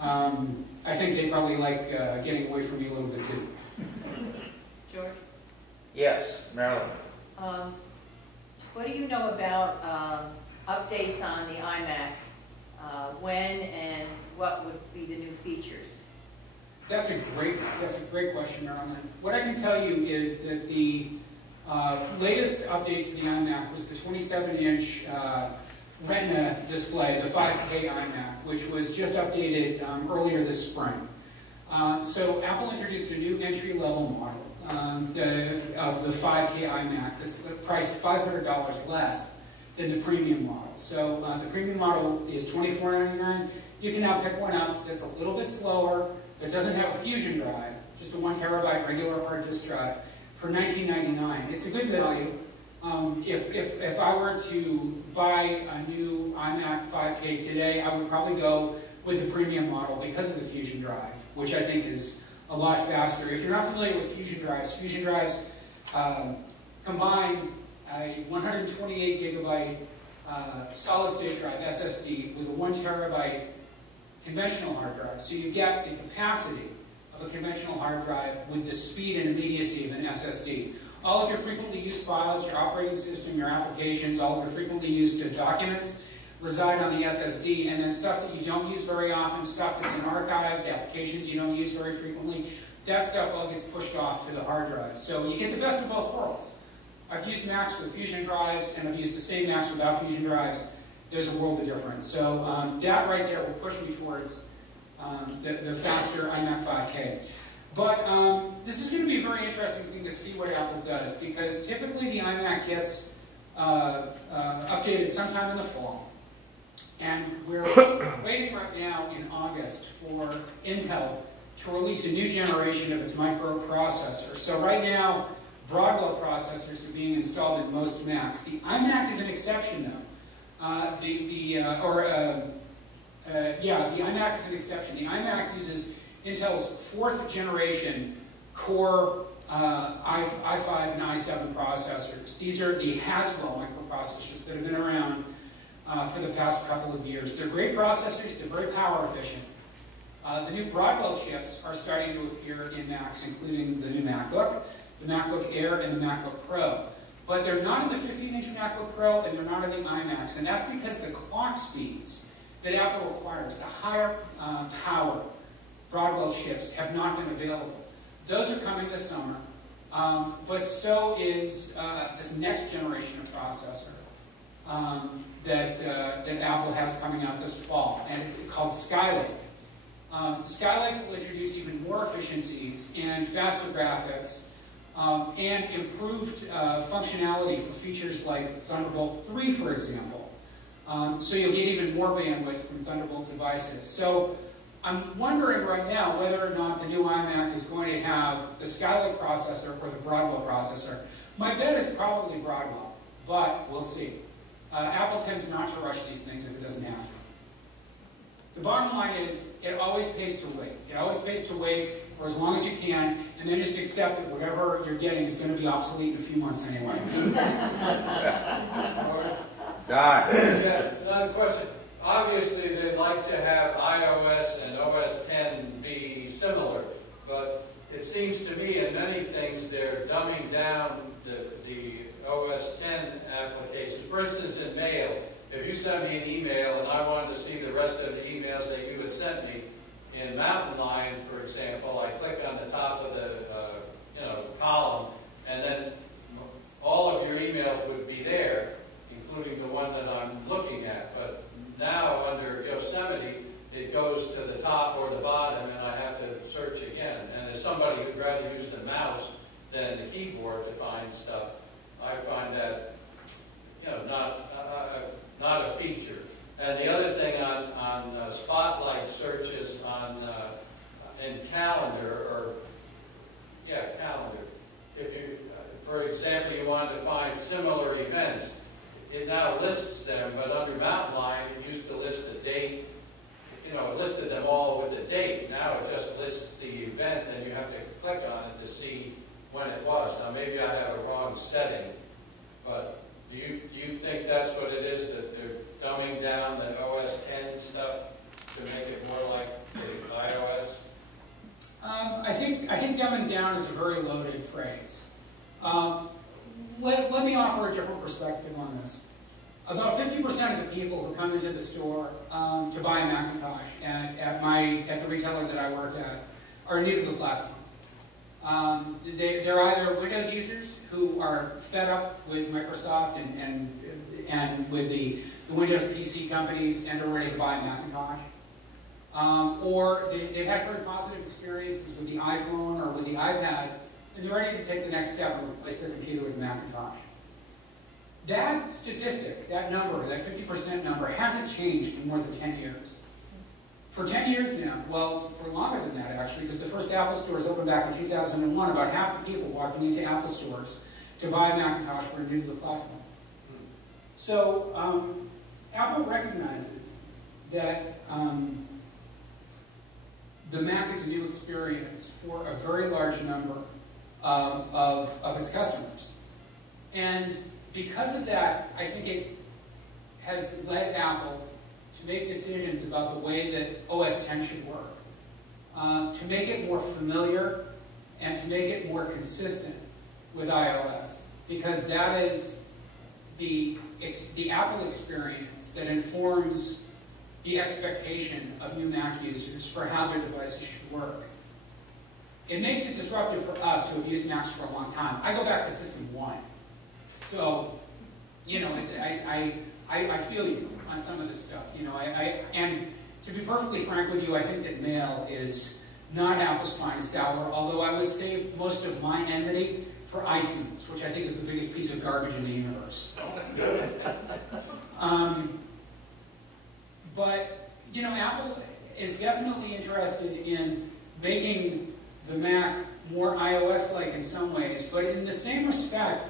I think they probably like getting away from me a little bit too. George? Yes, Marilyn. What do you know about updates on the iMac when and what would be the new features? That's a great question, Marilyn. What I can tell you is that the latest update to the iMac was the 27-inch Retina display, the 5K iMac, which was just updated earlier this spring. So Apple introduced a new entry-level model of the 5K iMac that's priced $500 less than the premium model. So the premium model is $24.99. You can now pick one up that's a little bit slower, that doesn't have a Fusion drive, just a 1 terabyte regular hard disk drive, for $19.99. It's a good value. If I were to buy a new iMac 5K today, I would probably go with the premium model because of the Fusion drive, which I think is a lot faster. If you're not familiar with Fusion drives combine a 128 gigabyte solid-state drive, SSD, with a 1 terabyte conventional hard drive. So you get the capacity of a conventional hard drive with the speed and immediacy of an SSD. All of your frequently used files, your operating system, your applications, all of your frequently used documents reside on the SSD, and then stuff that you don't use very often, stuff that's in archives, applications you don't use very frequently, that stuff all gets pushed off to the hard drive. So you get the best of both worlds. I've used Macs with Fusion drives, and I've used the same Macs without Fusion drives. There's a world of difference. So that right there will push me towards the faster iMac 5K. But this is going to be a very interesting thing to see what Apple does, because typically the iMac gets updated sometime in the fall. And we're waiting right now in August for Intel to release a new generation of its microprocessor. So right now, Broadwell processors are being installed in most Macs. The iMac is an exception, though. The iMac is an exception. The iMac uses Intel's 4th generation Core i5 and i7 processors. These are the Haswell microprocessors that have been around for the past couple of years. They're great processors. They're very power efficient. The new Broadwell chips are starting to appear in Macs, including the new MacBook, the MacBook Air, and the MacBook Pro. But they're not in the 15-inch MacBook Pro, and they're not in the iMacs. And that's because the clock speeds that Apple requires, the higher power Broadwell chips, have not been available. Those are coming this summer, but so is this next generation of processor that Apple has coming out this fall, and it's called Skylake. Skylake will introduce even more efficiencies and faster graphics, and improved functionality for features like Thunderbolt 3, for example. So you'll get even more bandwidth from Thunderbolt devices. So I'm wondering right now whether or not the new iMac is going to have the Skylake processor or the Broadwell processor. My bet is probably Broadwell, but we'll see. Apple tends not to rush these things if it doesn't have to. The bottom line is, it always pays to wait. It always pays to wait for as long as you can, and then just accept that whatever you're getting is going to be obsolete in a few months anyway. Don. Yeah, another question. Obviously, they'd like to have iOS and OS 10 be similar, but it seems to me in many things they're dumbing down the OS 10 applications. For instance, in Mail, if you send me an email and I wanted to see the rest of the emails that you had sent me, in Mountain Lion, for example, I click on the top of the column, and then all of your emails would be there, including the one that I'm looking at. But now under Yosemite, it goes to the top or the bottom, and I have to search again. And as somebody who'd rather use the mouse than the keyboard to find stuff, I find that not a feature. And the other thing on Spotlight searches in Calendar, Calendar. If you, for example, you wanted to find similar events, it now lists them, but under Mountain Lion, it used to list the date. It listed them all with the date. Now it just lists the event, and you have to click on it to see when it was. Now maybe I have a wrong setting, but do you think that's what it is, that they're dumbing down the OS 10 stuff to make it more like the iOS? I think dumbing down is a very loaded phrase. Let me offer a different perspective on this. About 50% of the people who come into the store to buy a Macintosh at the retailer that I work at are new to the platform. They're either Windows users who are fed up with Microsoft and with the Windows PC companies and are ready to buy a Macintosh. Or they've had very positive experiences with the iPhone or with the iPad, and they're ready to take the next step and replace their computer with a Macintosh. That statistic, that number, that 50% number, hasn't changed in more than 10 years. For 10 years now, well, for longer than that actually, because the first Apple stores opened back in 2001, about half the people walking into Apple stores to buy a Macintosh were new to the platform. So Apple recognizes that the Mac is a new experience for a very large number of its customers. And because of that, I think it has led Apple to make decisions about the way that OS X should work, to make it more familiar and to make it more consistent with iOS, because that is the Apple experience that informs the expectation of new Mac users for how their devices should work. It makes it disruptive for us who have used Macs for a long time. I go back to System 1. So, you know, I feel you on some of this stuff. You know, and to be perfectly frank with you, I think that Mail is not Apple's finest hour, although I would save most of my enmity for iTunes, which I think is the biggest piece of garbage in the universe. But, you know, Apple is definitely interested in making the Mac more iOS-like in some ways, but in the same respect,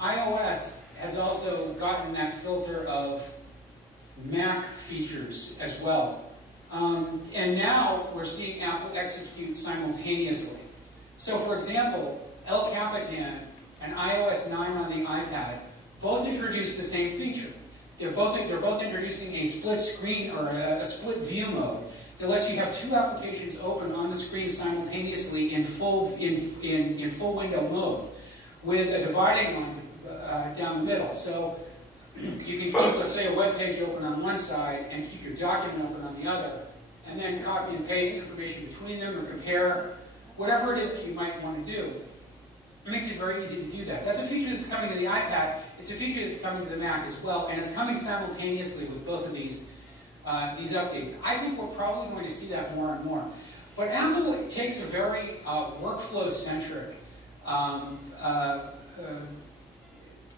iOS has also gotten that filter of Mac features as well. And now we're seeing Apple execute simultaneously. So for example, El Capitan and iOS 9 on the iPad both introduced the same feature. They're both introducing a split screen or a split view mode that lets you have two applications open on the screen simultaneously in full window mode, with a dividing line down the middle. So you can keep, let's say, a web page open on one side and keep your document open on the other, and then copy and paste information between them or compare whatever it is that you might want to do. It makes it very easy to do that. That's a feature that's coming to the iPad. It's a feature that's coming to the Mac as well, and it's coming simultaneously with both of these updates. I think we're probably going to see that more and more. But Apple takes a very workflow-centric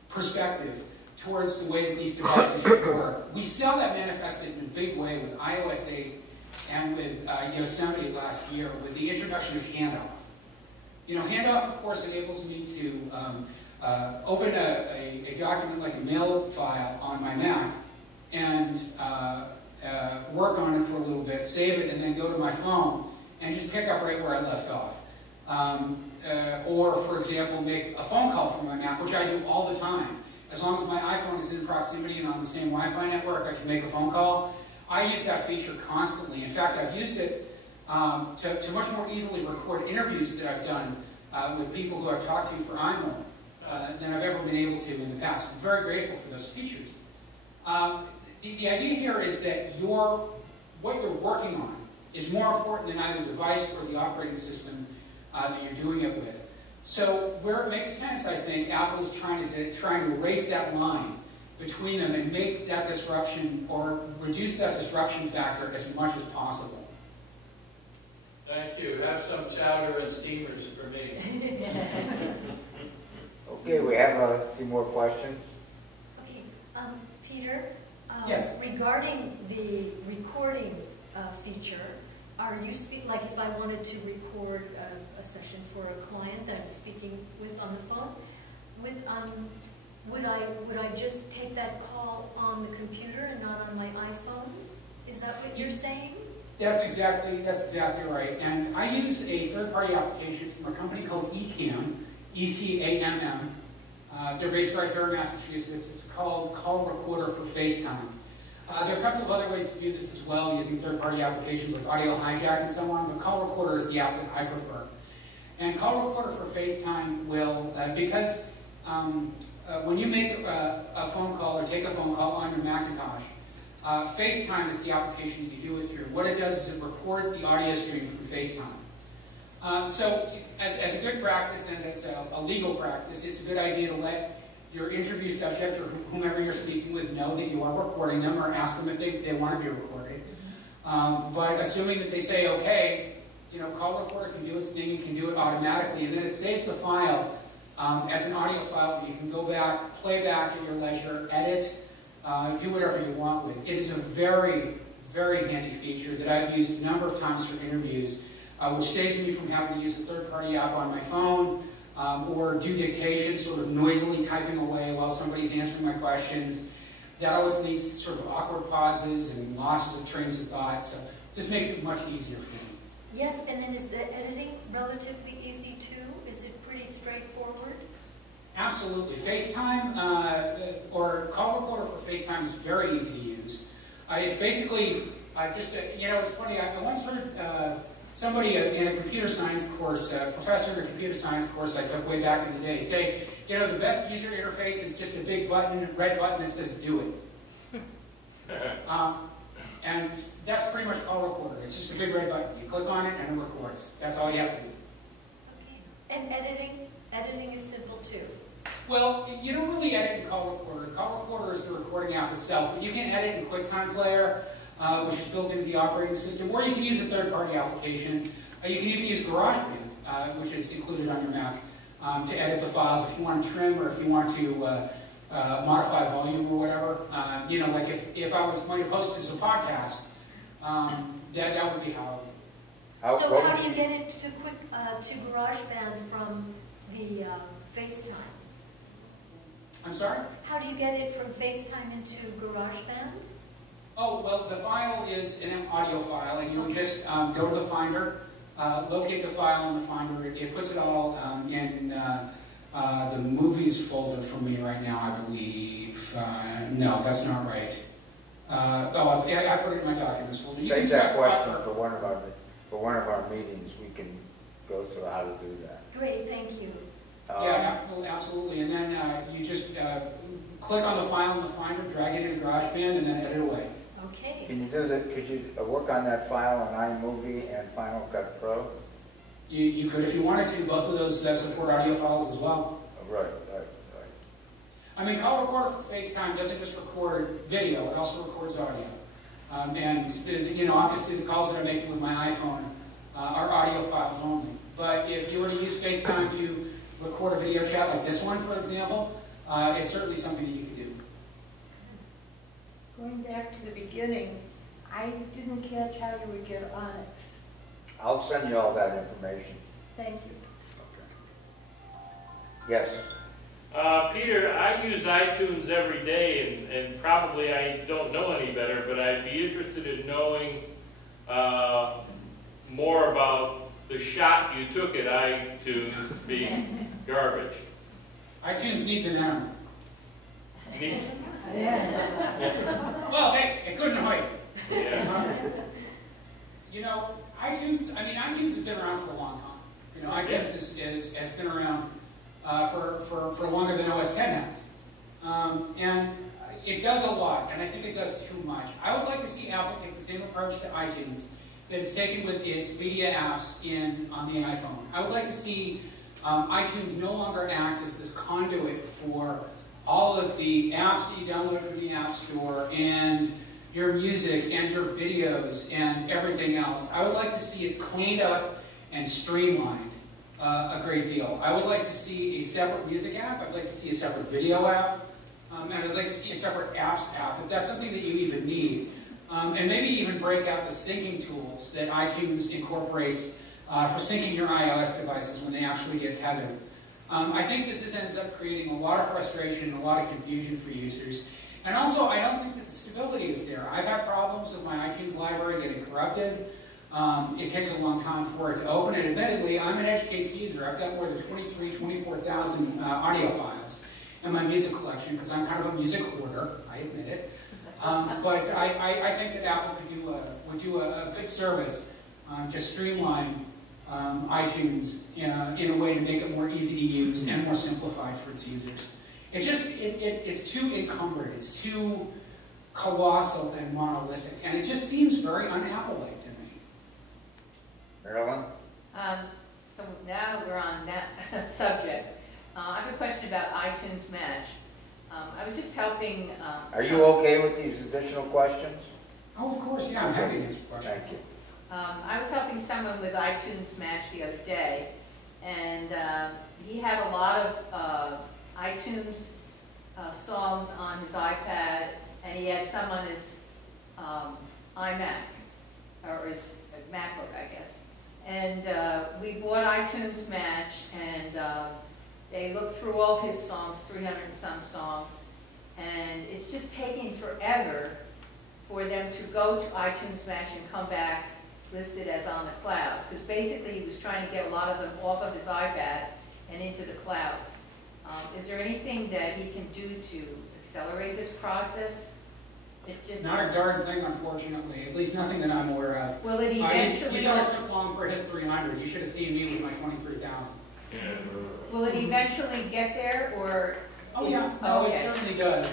perspective towards the way that these devices should work. We saw that manifested in a big way with iOS 8 and with Yosemite last year with the introduction of handoff. You know, handoff, of course, enables me to open a document like a mail file on my Mac and work on it for a little bit, save it, and then go to my phone and just pick up right where I left off. Or, for example, make a phone call from my Mac, which I do all the time. As long as my iPhone is in proximity and on the same Wi-Fi network, I can make a phone call. I use that feature constantly. In fact, I've used it to much more easily record interviews that I've done with people who I've talked to for iMore than I've ever been able to in the past. I'm very grateful for those features. The idea here is that what you're working on is more important than either the device or the operating system that you're doing it with. So where it makes sense, I think, Apple is trying to erase that line between them and make that disruption or reduce that disruption factor as much as possible. Thank you. Have some chowder and steamers for me. Okay, we have a few more questions. Okay, Peter, yes. Regarding the recording feature, are you like if I wanted to record a session for a client that I'm speaking with on the phone, would I just take that call on the computer and not on my iPhone? Is that what you're saying? That's exactly right. And I use a third-party application from a company called Ecamm, E-C-A-M-M. They're based right here in Massachusetts. It's called Call Recorder for FaceTime. There are a couple of other ways to do this as well, using third-party applications like Audio Hijack and so on, but Call Recorder is the app that I prefer. And Call Recorder for FaceTime will, because when you make a phone call or take a phone call on your Macintosh, FaceTime is the application that you do it through. What it does is it records the audio stream from FaceTime. So as a good practice, and it's a legal practice, it's a good idea to let your interview subject or whomever you're speaking with know that you are recording them, or ask them if they want to be recorded. But assuming that they say, okay, call recorder can do its thing, it can do it automatically, and then it saves the file as an audio file that you can go back, play back at your leisure, edit, do whatever you want with. It is a very, very handy feature that I've used a number of times for interviews, which saves me from having to use a third-party app on my phone, or do dictation, sort of noisily typing away while somebody's answering my questions. That always leads to sort of awkward pauses and losses of trains of thought, so it just makes it much easier for me. Yes, and then is the editing relatively easy too? Is it pretty straightforward? Absolutely. FaceTime, or call recorder for FaceTime is very easy to use. It's basically it's funny, I once heard somebody in a computer science course, a professor in a computer science course I took way back in the day, say, the best user interface is just a big button, red button that says do it. And that's pretty much call recorder. It's just a big red button. You click on it and it records. That's all you have to do. Okay. And editing is simple too. Well, you don't really edit in call recorder. Call recorder is the recording app itself, but you can edit in QuickTime Player, which is built into the operating system, or you can use a third-party application. You can even use GarageBand, which is included on your Mac, to edit the files if you want to trim or if you want to modify volume or whatever. Like if I was going to post it as a podcast, that would be how I would. So how do you get it to GarageBand from the FaceTime? I'm sorry? How do you get it from FaceTime into GarageBand? Oh, well, the file is an audio file, and you would just go to the Finder, locate the file in the Finder. It puts it all in the movies folder for me right now, I believe. No, that's not right. I put it in my documents folder. Save that question for one of our meetings. We can go through how to do that. Great, thank you. Yeah, absolutely. And then you just click on the file in the Finder, drag it into GarageBand, and then edit away. Okay. Can you do that? Could you work on that file on iMovie and Final Cut Pro? You could if you wanted to. Both of those support audio files as well. Oh, right. I mean, call recorder for FaceTime doesn't just record video; it also records audio. Obviously the calls that I'm making with my iPhone are audio files only. But if you were to use FaceTime to record a video chat like this one, for example, it's certainly something that you can do. Going back to the beginning, I didn't catch how you would get Onyx. I'll send you all that information. Thank you. Okay. Yes? Peter, I use iTunes every day, and probably I don't know any better, but I'd be interested in knowing more about the shot you took at iTunes being garbage. iTunes needs an error. Needs. Well, hey, it couldn't wait. Yeah. iTunes has been around for a long time. iTunes has been around for longer than OS X has. And it does a lot, and I think it does too much. I would like to see Apple take the same approach to iTunes that it's taken with its media apps on the iPhone. I would like to see iTunes no longer act as this conduit for all of the apps that you download from the App Store and your music and your videos and everything else. I would like to see it cleaned up and streamlined a great deal. I would like to see a separate music app. I'd like to see a separate video app. And I'd like to see a separate apps app, if that's something that you even need. And maybe even break out the syncing tools that iTunes incorporates for syncing your iOS devices when they actually get tethered. I think that this ends up creating a lot of frustration and a lot of confusion for users. And also, I don't think that the stability is there. I've had problems with my iTunes library getting corrupted. It takes a long time for it to open, and admittedly, I'm an edge case user. I've got more than 24,000 audio files in my music collection because I'm kind of a music hoarder, I admit it. But I think that Apple would do a good service to streamline iTunes in a way to make it more easy to use and more simplified for its users. It's too encumbered. It's too colossal and monolithic, and it just seems very un-Apple-like to me. Marilyn? So now we're on that subject. I have a question about iTunes Match. I was just helping... Are you okay with these additional questions? Oh, of course, yeah, I'm happy to answer questions. Thank you. I was helping someone with iTunes Match the other day, and he had a lot of iTunes songs on his iPad, and he had some on his iMac, or his MacBook, I guess. And we bought iTunes Match, and they looked through all his songs, 300 and some songs, and it's just taking forever for them to go to iTunes Match and come back listed as on the cloud. Because basically he was trying to get a lot of them off of his iPad and into the cloud. Is there anything that he can do to accelerate this process? Not a darn thing, unfortunately. At least nothing that I'm aware of. Will it eventually... You thought it took long for his 300. You should have seen me with my 23,000. Will it eventually get there, or... Oh, yeah. No, it certainly does.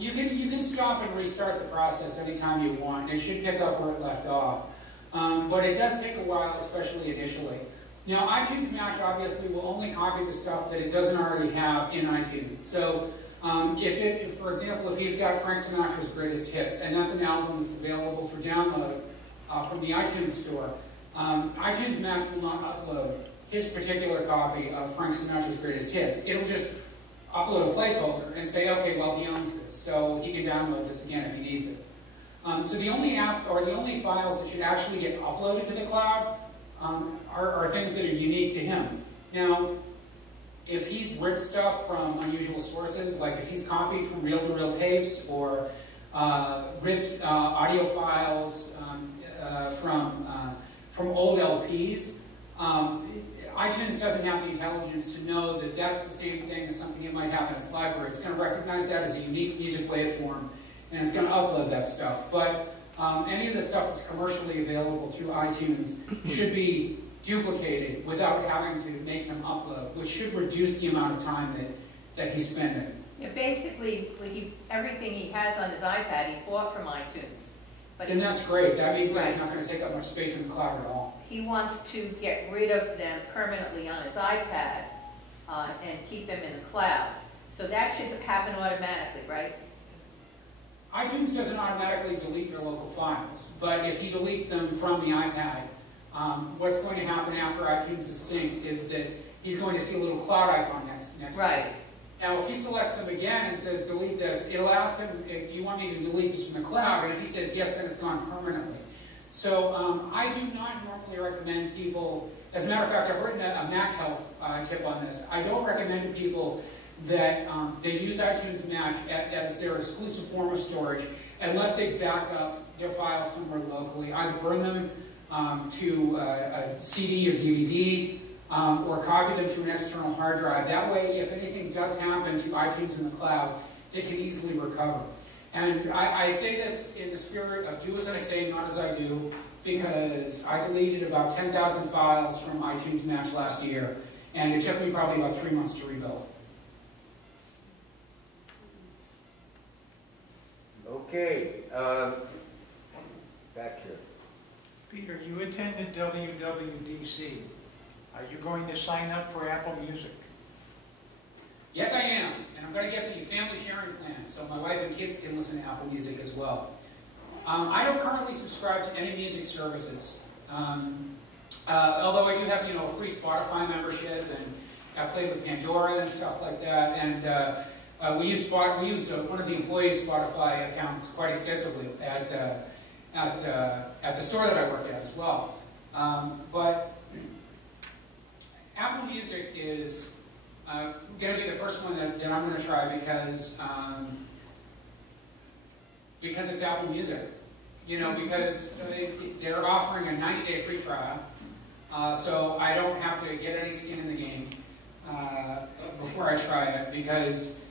You can stop and restart the process anytime you want. It should pick up where it left off. But it does take a while, especially initially. Now, iTunes Match obviously will only copy the stuff that it doesn't already have in iTunes. So, for example, if he's got Frank Sinatra's Greatest Hits, and that's an album that's available for download from the iTunes store, iTunes Match will not upload his particular copy of Frank Sinatra's Greatest Hits. It'll just upload a placeholder and say, okay, well, he owns this, so he can download this again if he needs it. So the only the only files that should actually get uploaded to the cloud are things that are unique to him. Now, if he's ripped stuff from unusual sources, like if he's copied from reel-to-reel tapes or ripped audio files from old LPs, iTunes doesn't have the intelligence to know that that's the same thing as something it might have in its library. It's going to recognize that as a unique music waveform, and it's going to upload that stuff. But any of the stuff that's commercially available through iTunes should be duplicated without having to make them upload, which should reduce the amount of time that he's spending. Yeah, basically, everything he has on his iPad, he bought from iTunes. But then that's great. That means that it's not going to take up much space in the cloud at all. He wants to get rid of them permanently on his iPad and keep them in the cloud. So that should happen automatically, right? iTunes doesn't automatically delete your local files, but if he deletes them from the iPad, what's going to happen after iTunes is synced is that he's going to see a little cloud icon next right. to it. Now, if he selects them again and says delete this, it'll ask him, do you want me to delete this from the cloud? And if he says yes, then it's gone permanently. So I do not normally recommend people, as a matter of fact, I've written a Mac help tip on this. I don't recommend to people that they use iTunes Match as their exclusive form of storage unless they back up their files somewhere locally, either burn them to a CD or DVD, or copy them to an external hard drive. That way, if anything does happen to iTunes in the cloud, they can easily recover. And I say this in the spirit of do as I say, not as I do, because I deleted about 10,000 files from iTunes Match last year, and it took me probably about 3 months to rebuild. Okay, back here. Peter, you attended WWDC. Are you going to sign up for Apple Music? Yes, I am, and I'm going to get the family sharing plan so my wife and kids can listen to Apple Music as well. I don't currently subscribe to any music services, although I do have, a free Spotify membership, and I play with Pandora and stuff like that. And we use one of the employees' Spotify accounts quite extensively at the store that I work at as well. But Apple Music is going to be the first one that I'm going to try because it's Apple Music. Because they're offering a 90-day free trial, so I don't have to get any skin in the game before I try it, because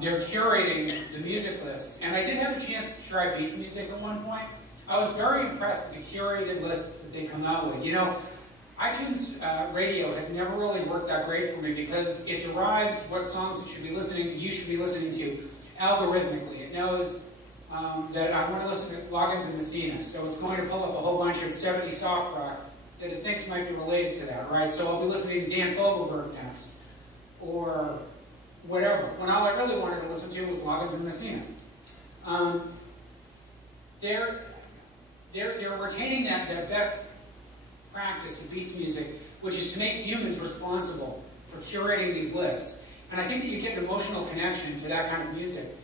they're curating the music lists. And I did have a chance to try Beats Music at one point. I was very impressed with the curated lists that they come out with. iTunes Radio has never really worked that great for me because it derives what songs you should be listening to algorithmically. It knows that I want to listen to Loggins and Messina, so it's going to pull up a whole bunch of 70s soft rock that it thinks might be related to that, right? So I'll be listening to Dan Fogelberg next, or whatever, when all I really wanted to listen to was Loggins and Messina. They're retaining that best practice of beats music, which is to make humans responsible for curating these lists. And I think that you get an emotional connection to that kind of music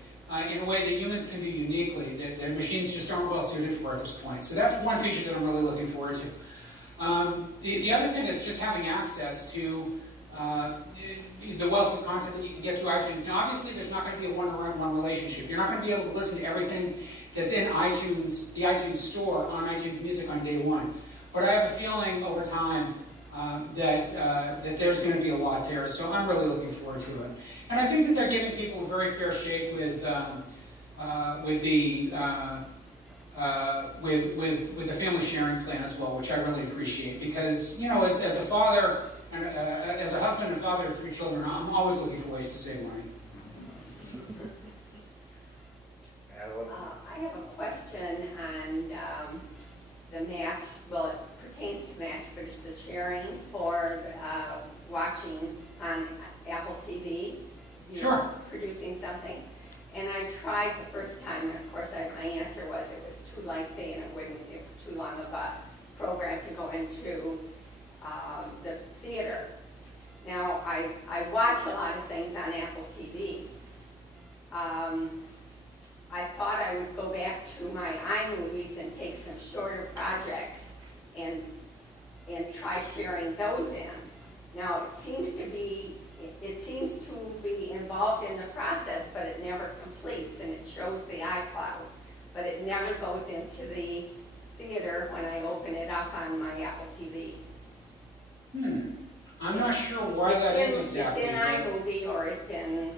in a way that humans can do uniquely, that machines just aren't well suited for at this point. So that's one feature that I'm really looking forward to. The other thing is just having access to the wealth of content that you can get through iTunes. Now, obviously, there's not going to be a one-on-one relationship. You're not going to be able to listen to everything that's in iTunes, the iTunes store on iTunes Music on day one. But I have a feeling over time that there's going to be a lot there. So I'm really looking forward to it. And I think that they're giving people a very fair shake with the family sharing plan as well, which I really appreciate. Because, you know, as a father, and as a husband and father of 3 children, I'm always looking for ways to save money. I have a question on the match. Well, it pertains to match, but it's the sharing for watching on Apple TV. Sure. Producing something. And I tried the first time, and of course my answer was it was too lengthy and it was too long of a program to go into the theater. Now, I watch a lot of things on Apple TV. I thought I would go back to my iMovies and take some shorter projects and try sharing those in. Now, it seems to be involved in the process, but it never completes, and it shows the iCloud, but it never goes into the theater when I open it up on my Apple TV. I'm not sure why that is exactly. It's in iMovie or it's in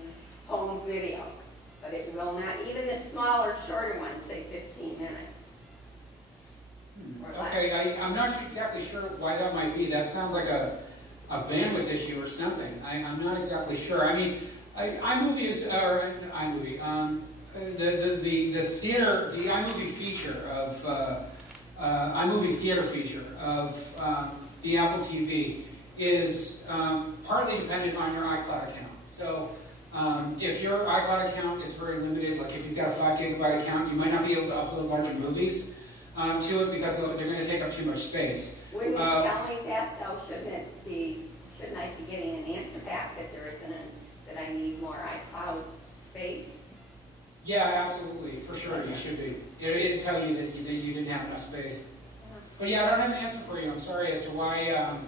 home video, but it will not, even the smaller, shorter ones, say 15 minutes. Okay, I'm not exactly sure why that might be. That sounds like a bandwidth issue or something. I'm not exactly sure. I mean, iMovie is, or iMovie, the theater, the iMovie feature of, iMovie theater feature of the Apple TV is partly dependent on your iCloud account. So if your iCloud account is very limited, like if you've got a 5 gigabyte account, you might not be able to upload larger movies to it because they're going to take up too much space. Wouldn't you tell me that though? Shouldn't I be getting an answer back that there isn't that I need more iCloud space? Yeah, absolutely, for sure you should be. It'll tell you that you didn't have enough space. But yeah, I don't have an answer for you. I'm sorry as to why.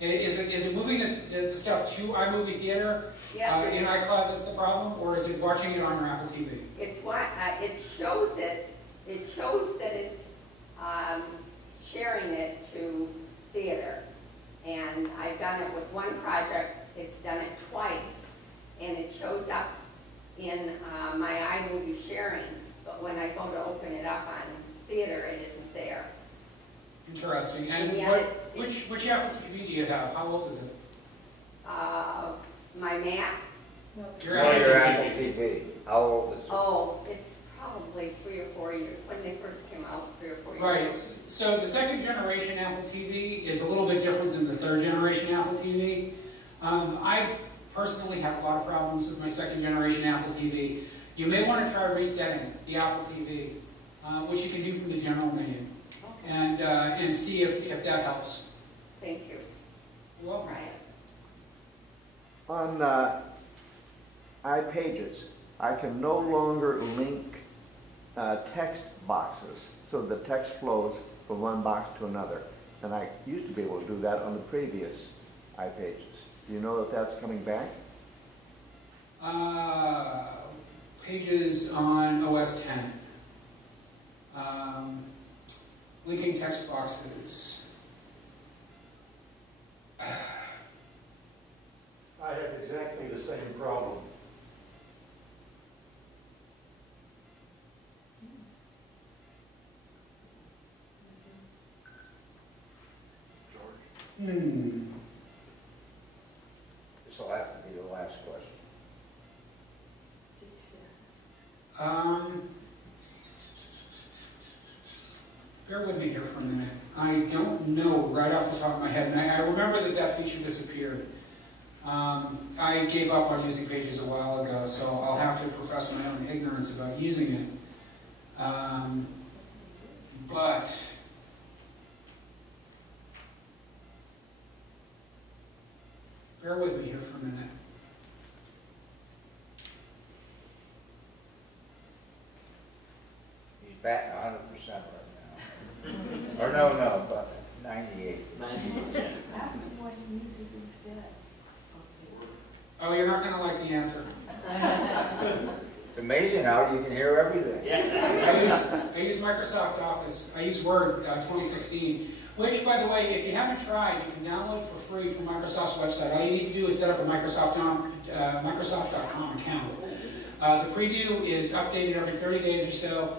Is it moving the stuff to iMovie Theater in iCloud that's the problem, or is it watching it on your Apple TV? It's what it shows it. It shows that it's sharing it to theater, and I've done it with one project. It's done it twice, and it shows up in my iMovie sharing. But when I go to open it up on theater, it isn't there. Interesting. And which Apple TV do you have? How old is it? My Mac. Your Apple TV. How old is it? Oh, it's probably 3 or 4 years. When they first came out, 3 or 4 years. Right. So the second generation Apple TV is a little bit different than the third generation Apple TV. I've personally had a lot of problems with my second generation Apple TV. You may want to try resetting the Apple TV, which you can do from the general menu. And see if that helps. Thank you. You're welcome. On iPages, I can no longer link text boxes so the text flows from one box to another. And I used to be able to do that on the previous iPages. Do you know if that's coming back? Pages on OS 10. Linking text boxes. I have exactly the same problem. This will have to be the last question. Bear with me here for a minute. I don't know right off the top of my head, and I remember that that feature disappeared. I gave up on using Pages a while ago, so I'll have to profess my own ignorance about using it. But bear with me here for a minute. He's batting 100% right now. Or no, but 98. Ask him what he uses instead. Oh, you're not going to like the answer. It's amazing how you can hear everything. I use Microsoft Office. I use Word 2016, which, by the way, if you haven't tried, you can download for free from Microsoft's website. All you need to do is set up a Microsoft.com account. The preview is updated every 30 days or so.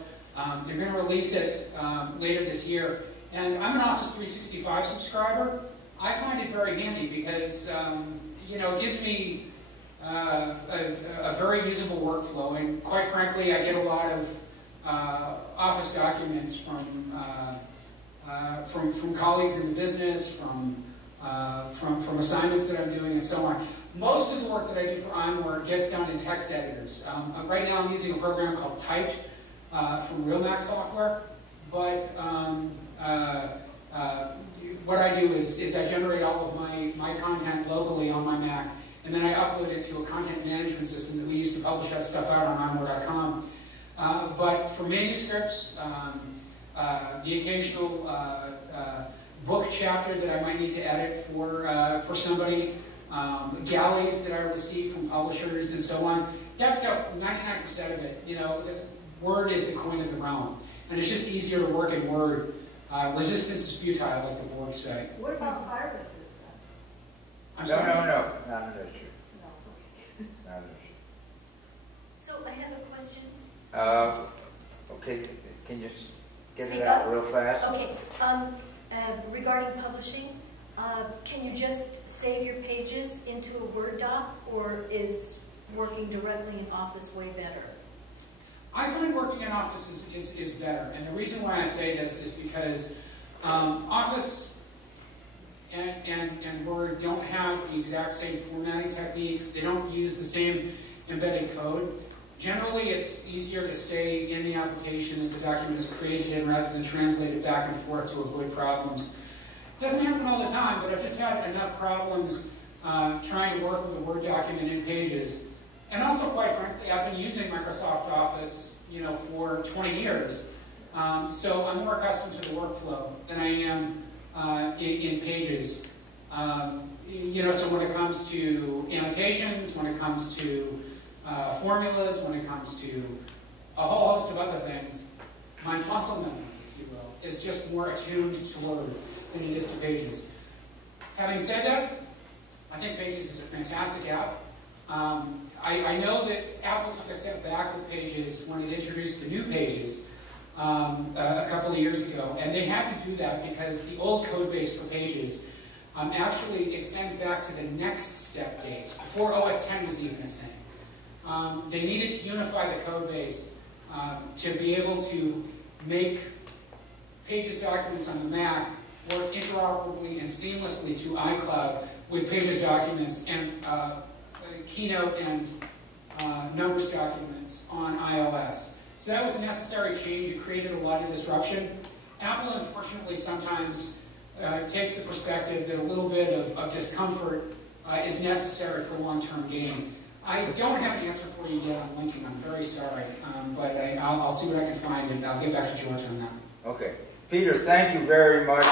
They're going to release it later this year. And I'm an Office 365 subscriber. I find it very handy because it gives me a very usable workflow, and quite frankly, I get a lot of Office documents from colleagues in the business, from assignments that I'm doing, and so on. Most of the work that I do for Onward gets done in text editors. Right now, I'm using a program called Typed from Real Mac Software, but what I do is I generate all of my content locally on my Mac, and then I upload it to a content management system that we use to publish that stuff out on onward.com. But for manuscripts, the occasional book chapter that I might need to edit for somebody, galleys that I receive from publishers, and so on, that stuff, 99% of it, Word is the coin of the realm. And it's just easier to work in Word. Resistance is futile, like the boards say. What about viruses then? No, not an issue. No. Not an issue. So I have a question. Okay, can you just get Speak it out up. real fast? Okay. Regarding publishing, can you just save your pages into a Word doc, or is working directly in Office way better? I find working in Office is better, and the reason why I say this is because Office and Word don't have the exact same formatting techniques. They don't use the same embedded code. Generally, it's easier to stay in the application that the document is created in rather than translate it back and forth to avoid problems. It doesn't happen all the time, but I've just had enough problems trying to work with a Word document in Pages. And also, quite frankly, I've been using Microsoft Office, for 20 years. So I'm more accustomed to the workflow than I am in Pages. So when it comes to annotations, when it comes to formulas, when it comes to a whole host of other things, my muscle memory, if you will, is just more attuned to Word than it is to Pages. Having said that, I think Pages is a fantastic app. I know that Apple took a step back with Pages when it introduced the new Pages a couple of years ago, and they had to do that because the old code base for Pages actually extends back to the next step dates, before OS X was even a thing. They needed to unify the code base to be able to make Pages documents on the Mac work interoperably and seamlessly through iCloud with Pages documents and Keynote and Numbers documents on iOS. So that was a necessary change. It created a lot of disruption. Apple, unfortunately, sometimes takes the perspective that a little bit of discomfort is necessary for long-term gain. I don't have an answer for you yet on linking. I'm very sorry. But I'll see what I can find, and I'll get back to George on that. Okay. Peter, thank you very much.